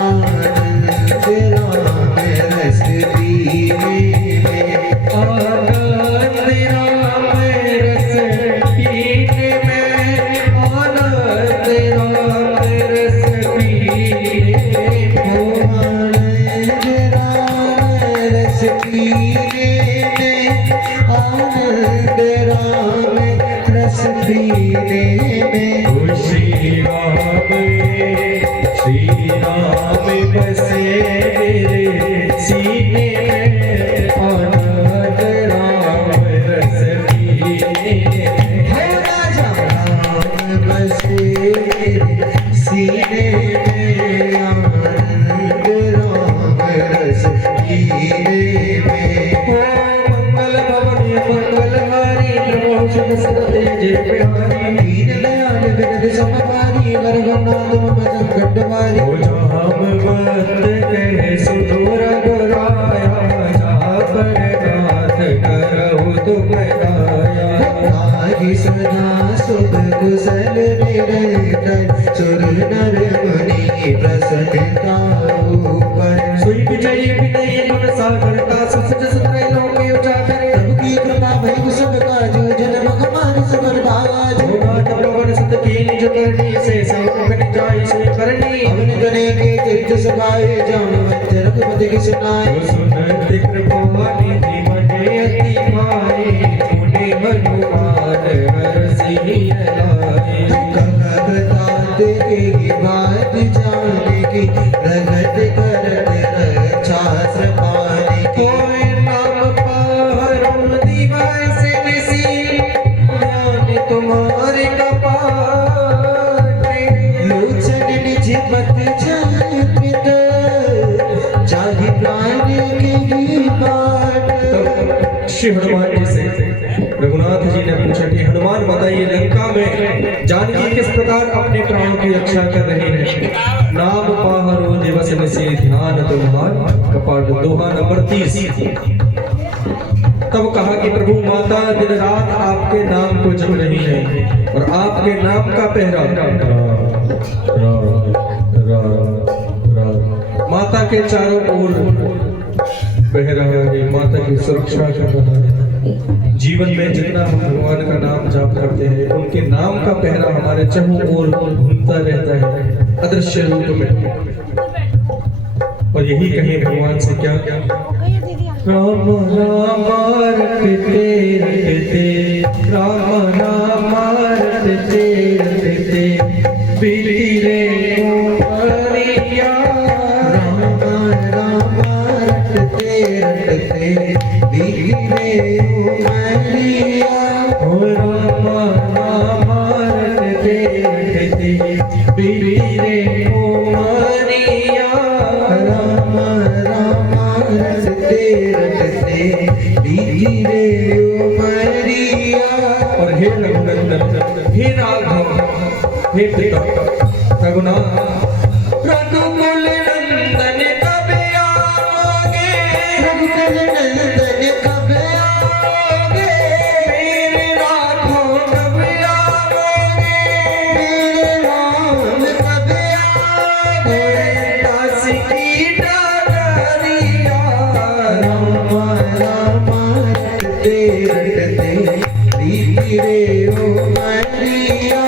आनंद राम रस पीने में। आनंद राम रस पीने में आनंद राम रस पीने हो आनंद राम रस पीने में आनंद राम रस पीने में। ओ श्री राम बसे मेरे सीने में आनंद राम रस पीने। हो राजा राम बसे मेरे सीने में आनंद राम रस पीने में। मंगल भवन मंगलहारी प्रभु सुख सदते जय बिहारी। दीन दयाल विनद समपारी वरगनाथ मम संकटवारी। ओ जामवंत कहे सुदूर गुराया जापर नाथ करहु तुम गाया। ताहि सदा शुभ कुशल निरंतर सुर नर मुनि प्रसन्नता ऊपर। सोई विजय विनय गुण सागर का सच सत्रह लोक उजागर। प्रभु की कृपा भई सब काज जन मुख मान सबर बाज। होगा तब वन सत की निज करनी से संकट जाय से करनी। अवन गणे के तीर्थ सभाए जानवंत रघुपति की सुनाए। ओ सुनत कृपा निधि मने अति भाई मुनि हनुमान हरषि लाए। कह बताते की बात जाने की रगत करत रक्षा पाने की। कोई नाम पाहरम दीवाय से निसी ज्ञान तुम्हारे कपाटे। लोचन निज पत चरित चाहि प्राण के ही पाट। श्री हनुमान जी से रघुनाथ जी ने पूछा कि हनुमान बताइए लंका में जानकी किस प्रकार अपने प्राणों की रक्षा कर रही है। नाम पाहरो दिवस निसी ध्यान तुम्हार कपाट। दोहा नंबर 30। तब कहा कि प्रभु माता दिन रात आपके नाम को जप रही है और आपके नाम का पहरा माता के चारों ओर बह रहा है, माता की सुरक्षा कर रहा है। जीवन में जितना हम भगवान का नाम जाप करते हैं उनके नाम का पहरा हमारे चारों ओर घूमता रहता है अदृश्य रूप में। और यही कहें भगवान से क्या राम राम रटते रटते राम राम रटते रटते बीती रे उमरिया। राम राम रटते रटते बीरे उमरिया। ओ राम राम रटते रटते बीती रे उमरिया। राम राम रटते रटते बीरे उमरिया। और हे रघुनंदन हे राघव हे पिता रघुनाथ रघुकुल नंदन कब आओगे। रघुकुल नंदन कब आओगे। मेरे राघव कब आओगे। मेरे राम कब आओगे। दास की डारिया। राम राम रटते रटते बीरे उमरिया।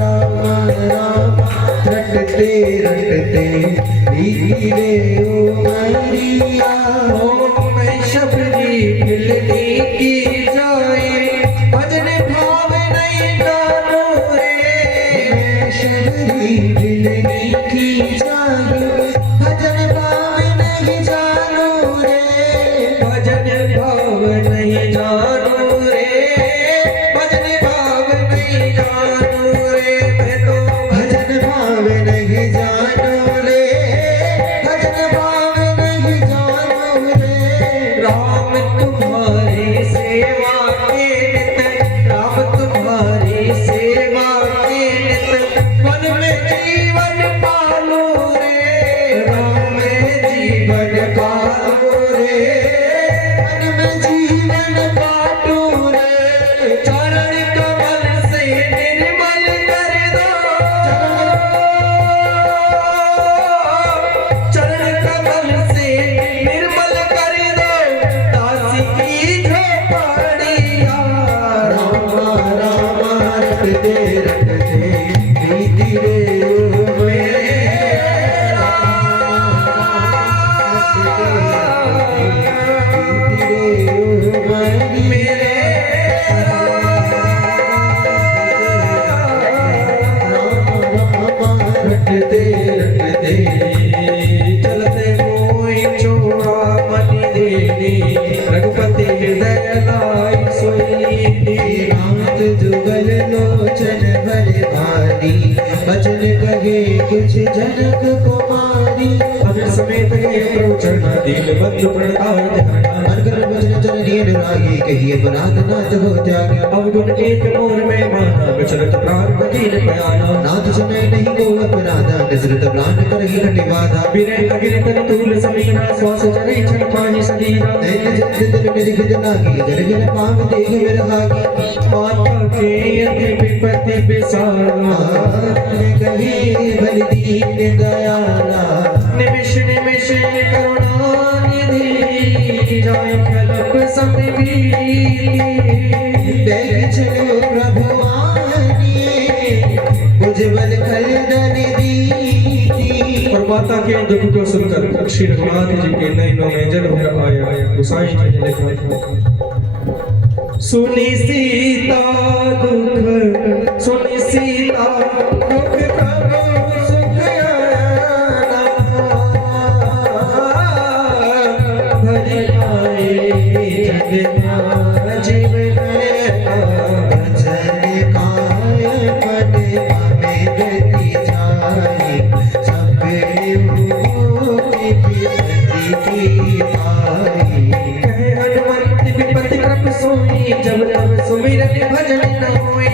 राम राम रटते रटते बीरे उमरिया। मैं शबरी मिलने की जाए भजन भाव नहीं जानो रे। शबरी मिलने की जाए भजन भाव नहीं जानो रे। भजन भाव नहीं जानो रे। भजन भाव नहीं जानो रे। मैं तो भजन भाव नहीं जानो रे। भजन भाव नहीं जानो रे। राम तुम्हारी सेवा के नित राम तुम्हारी सेवा के नित रघुपति हृदय लाई सोई रात जुगल लोचन भर भारी बचन कहे कुछ जनक कुमारी अभी समेत गए प्रभु चरणा दीन बंधु प्रणतार ध्याना अनकर बचन चरण दिए रागी कहिए अपराध नाथ हो त्यागी अवगुण एक मोर में माना विचरत प्राण दीन पयाना नाथ सुने नहीं को अपराधा निसृत प्राण कर ही घटे बाधा बिरे अगिर कर तूल समीना श्वास चरे क्षण पानी सदीना नैन जन दिल में लिखित लागी जल जल पाव देख विरहागी माता के यति विपत्ति बिसारा कही बल दीन दयाला निमिष निमिष करुणा निधि जाय कल्प संधि देख चलो प्रभु आनिए उज्जवल कलदन दीदी और माता के दुख को सुनकर श्री रघुनाथ जी के नयनों में जल भर आया गोसाई जी ने लिखा सुनी सीता दुख सुनी सीता दुख प्रभु सुख आना भरि आए जगना जीवन भजन काय पद में गति जाई सब की विपत्ति पाई कहे हनुमंत विपत्ति कृप सोई जब तब सुमिरन भजन न होई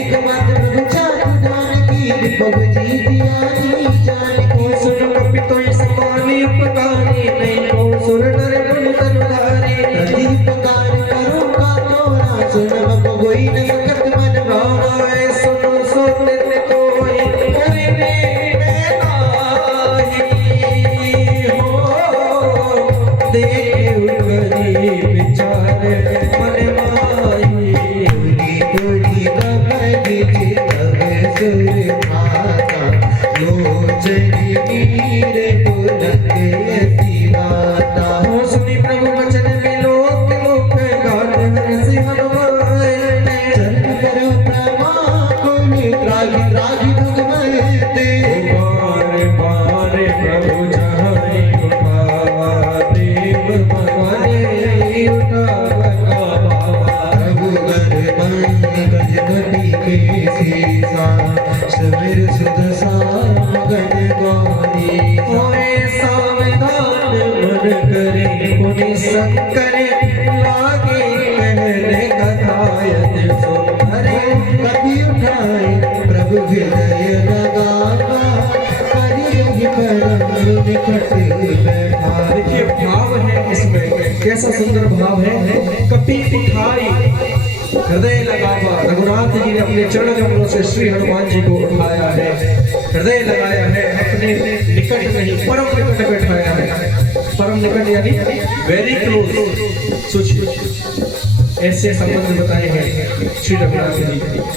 एक मत प्रभु चातु दान की भगवती दियानी जान को सुन कपि तोई समानी उपकारी नहीं को सुर नर गुण तनुधारी प्रति उपकार करो का तोरा सुन कोई न सकत मन भावे सुनो सुन कोई कोई नहीं हो देखे उकरी विचार मन माई गोरी कबरी चितव सुर भाता लोचन नीर पुलक यतिवाता हो सुनी प्रभु वचन विलोक लोक गान हरसि हनुमान चरण करो प्रमाकुल त्राहि त्राहि भगवते बार बार प्रभु जाहि उठावा देव भगवाने उठावा प्रभु गर बंद गज कटी के सीसा समीर सुदसा गण गौरी होए सावधान मन करे पुनि संकर लागे कहने कथायत सुन हरे कभी उठाए प्रभु हृदय लगावा करी परम निकट बैठा देखिए भाव है इसमें कैसा सुंदर भाव है कपि उठाई हृदय लगावा रघुनाथ जी ने अपने चरण कमलों से श्री हनुमान जी को उठाया है हृदय लगाया है अपने निकट नहीं परम निकट बैठाया है परम निकट यानी वेरी क्लोज सोचिए ऐसे संबंध बताए हैं श्री रघुनाथ जी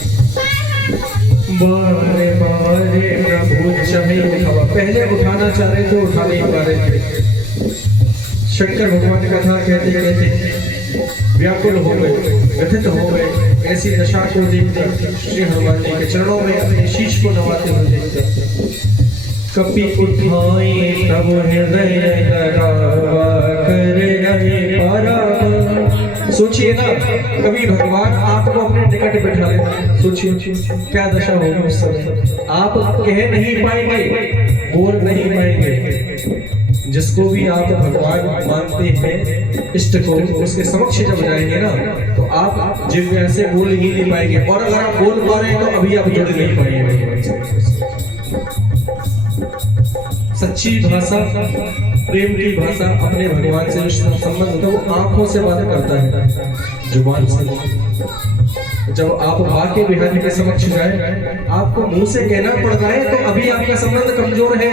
बारे बारे प्रभु चाहे उठावा पहले उठाना चाह रहे थे उठा नहीं पा रहे थे शंकर भगवान की कथा कहते कहते व्याकुल हो गए व्यथित हो गए ऐसी दशा को देखते श्री हनुमान जी के चरणों में अपने शीश को नवाते हुए देखते कपि उठाए तब हृदय लगावा कर रहे पारा सोचिए ना कभी भगवान आपको अपने निकट बैठा लेते सोचिए क्या दशा होगी उस समय आप कह नहीं पाएंगे बोल नहीं पाएंगे जिसको भी आप भगवान मानते हैं इष्ट को उसके समक्ष जब जाएंगे ना तो आप जिव्या से बोल ही नहीं पाएंगे और अगर आप बोल पा रहे हैं तो अभी आप जुड़ नहीं पाएंगे भगवान से सच्ची भाषा प्रेम की भाषा अपने भगवान से संबंध तो वो आंखों से बात करता है जुबान से जब आप बाके बिहारी के समक्ष जाए आपको मुंह से कहना पड़ रहा है तो अभी आपका संबंध कमजोर है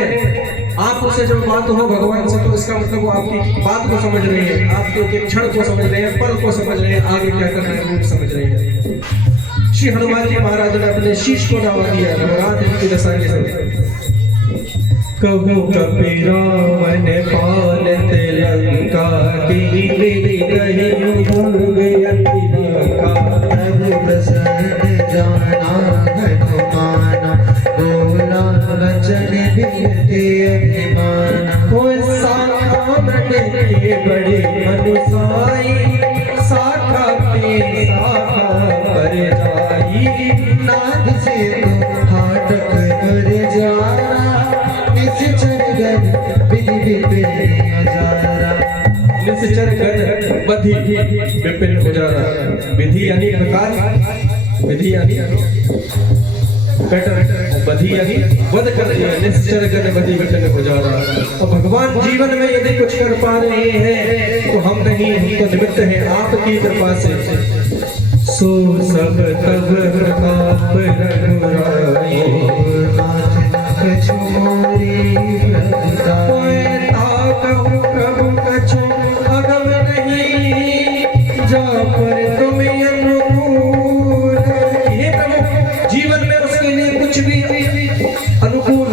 आंखों से जब बात हो भगवान से तो इसका मतलब वो आपकी बात को समझ रहे हैं आपके एक क्षण को समझ रहे हैं पल को समझ रहे हैं आगे क्या करना है वो समझ रहे हैं श्री हनुमान जी महाराज ने अपने शीश को नवा दिया। रघुनाथ जी की दशा के समय कहूँ कपि रावण पालत लंका की मेरी कहीं भूल अति लंका। प्रभु प्रसन्न जाना हनुमाना बोला वचन बिनते अभिमान। हो शाखा मृग के बड़े अनुसाई शाखा पे शाखा पर जाई। नाद से तो हाटक पर जाना निश्चर गन विधि विपिन हजारा। निश्चर गण बधि विपिन उजारा। विधि यानी प्रकार, विधि यानी पैटर्न, बधि यानी वध कर दिया। निश्चर गण बधि विपिन उजारा। और भगवान जीवन में यदि कुछ कर पा रहे हैं तो हम नहीं, हम तो निमित्त हैं आपकी कृपा से। सो सब तब प्रताप रघुराई। कहूँ प्रभु कछु अगम नहीं जा पर तुम अनुकूल। हे प्रभु जीवन में उसके लिए कुछ भी अनुकूल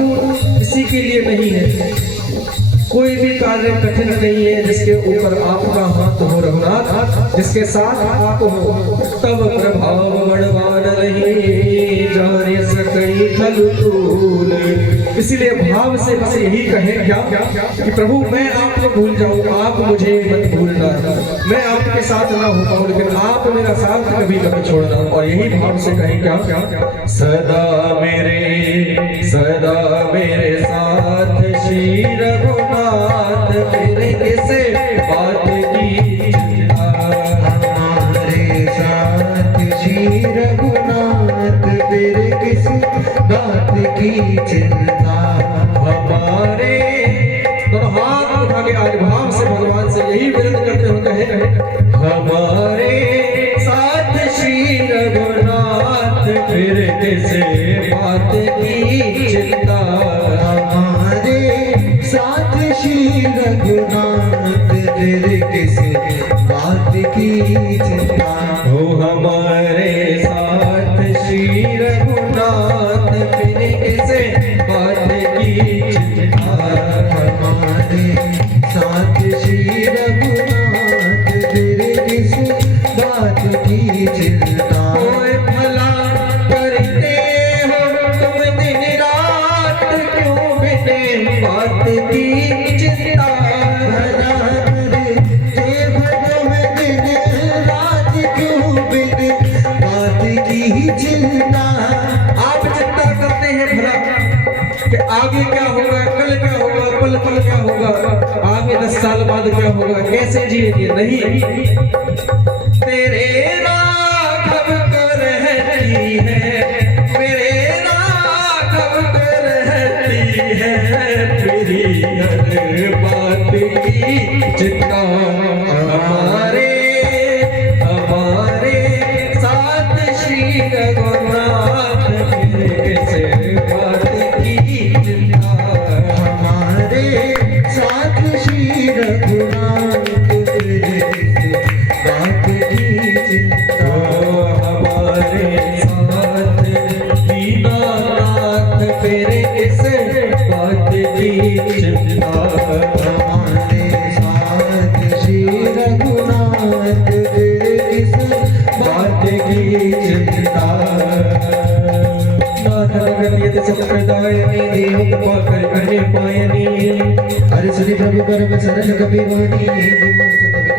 किसी के लिए नहीं है। कोई भी कार्य कठिन नहीं है जिसके ऊपर आपका हाथ हो रघुनाथ, जिसके साथ आप हो। तब प्रभाव बड़वान नहीं जाने सकई खल तूल। इसीलिए भाव से बस यही कहें क्या कि प्रभु मैं आपको भूल जाऊं, आप मुझे मत भूलना। मैं आपके साथ ना हो पाऊं लेकिन आप मेरा साथ कभी कभी छोड़ना। और यही भाव से कहें क्या, सदा मेरे साथ श्री रघुनाथ मेरे किसे बात की चिंता। हमारे साथ श्री रघुनाथ मेरे किस बात की चिंता। हमारे दोनों हाथ उठा के आज भाव से भगवान से यही विनती करते हुए कहे, हमारे साथ श्री रघुनाथ फिर किसे बात की चिंता। हमारे साथ श्री रघुनाथ तेरे किस बात की चिंता। हो हमारे साथ श्री रघुनाथ फिर किसे बात की चिंता। हमारे साथ श्री रघुनाथ तेरे किस बात की चिंता। ओए भला करते हो तुम दिन रात क्यों बिने बात की चिंता। भला करते हो तुम दिन रात क्यों बिन बात की चिंता। आप चिंता करते हैं भला कि आगे क्या होगा, कल क्या होगा, पल पल क्या होगा, आगे 10 साल बाद क्या होगा, कैसे जिएंगे। नहीं, तेरे राघव कर रहती है, मेरे राघव कर रहती है मेरी हर बात की चिंता। हमारे साथ श्री रघुनाथ फिर किसे बात की चिंता। हमारे साथ श्री रघुनाथ तेरे किस बात की चिंता। हमारे साथ दीनानाथ फिर किस बात की चिंता। हमारे साथ श्री रघुनाथ तेरे किस बात की चिंता। नाथ लगत संप्रदायनी देव कृपा कर करने पायनी। हरि सुनि प्रभु परम सरल कपि वाणी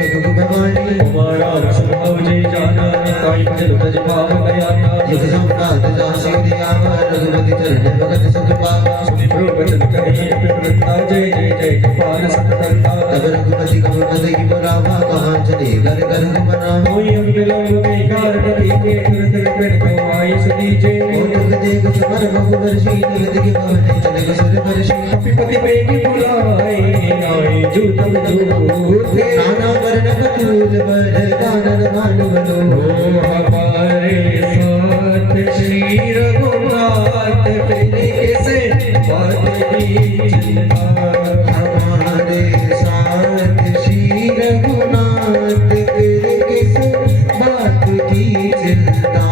कगु भवानी। हमारा स्वभाव जय जाना निताई भजन भज भाव गयाना। युग संपात जासि दियावा रघुपति चरण भगत सुख पावा। सुनि प्रभु वचन कहे प्रवृत्ता जय जय जय कृपाल सततंता। तब रघुपति कब पद की बुलावा कहाँ चले घर घर बनावा। कोई अंग विलंब के कारण कीजे तुरंत विपिन को आई सुनीजे। ओटक देख समर बहु वर्षी निगत के भवन चले सुर वर्षी। कपिपति बेगी बुलाए आए जो तब जो नाना वर्ण कपूल वर कानन मानवलो। हमारे साथ श्री रघुनाथ फिर किसे बात की चिंता। हमारे साथ श्री रघुनाथ फिर किस बात की चिंता।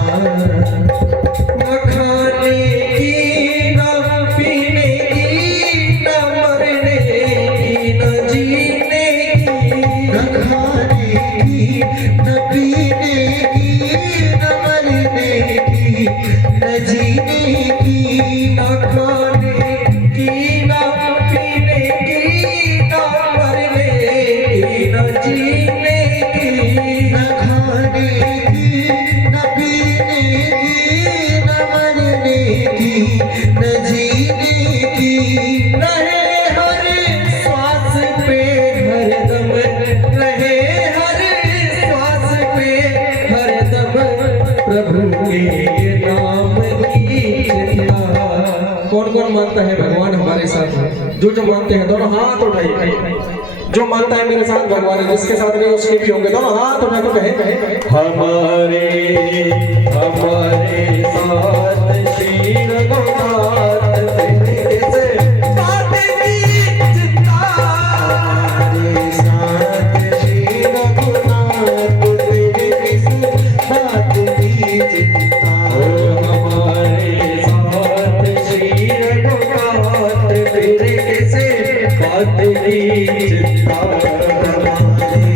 कौन कौन मानता है भगवान हमारे साथ है? जो मानते हैं दोनों हाथ उठाइए। जो मानता है मेरे साथ भगवान है, जिसके साथ नहीं उसके भी होंगे, दोनों हाथ उठा कर कहे हमारे हमारे साथ श्री रघुनाथ तेरे से बातें की चिंता। हमारे साथ श्री रघुनाथ तेरे से बात की चिंता। हमारे साथ श्री रघुनाथ तेरे से बात की चिंता। हमारे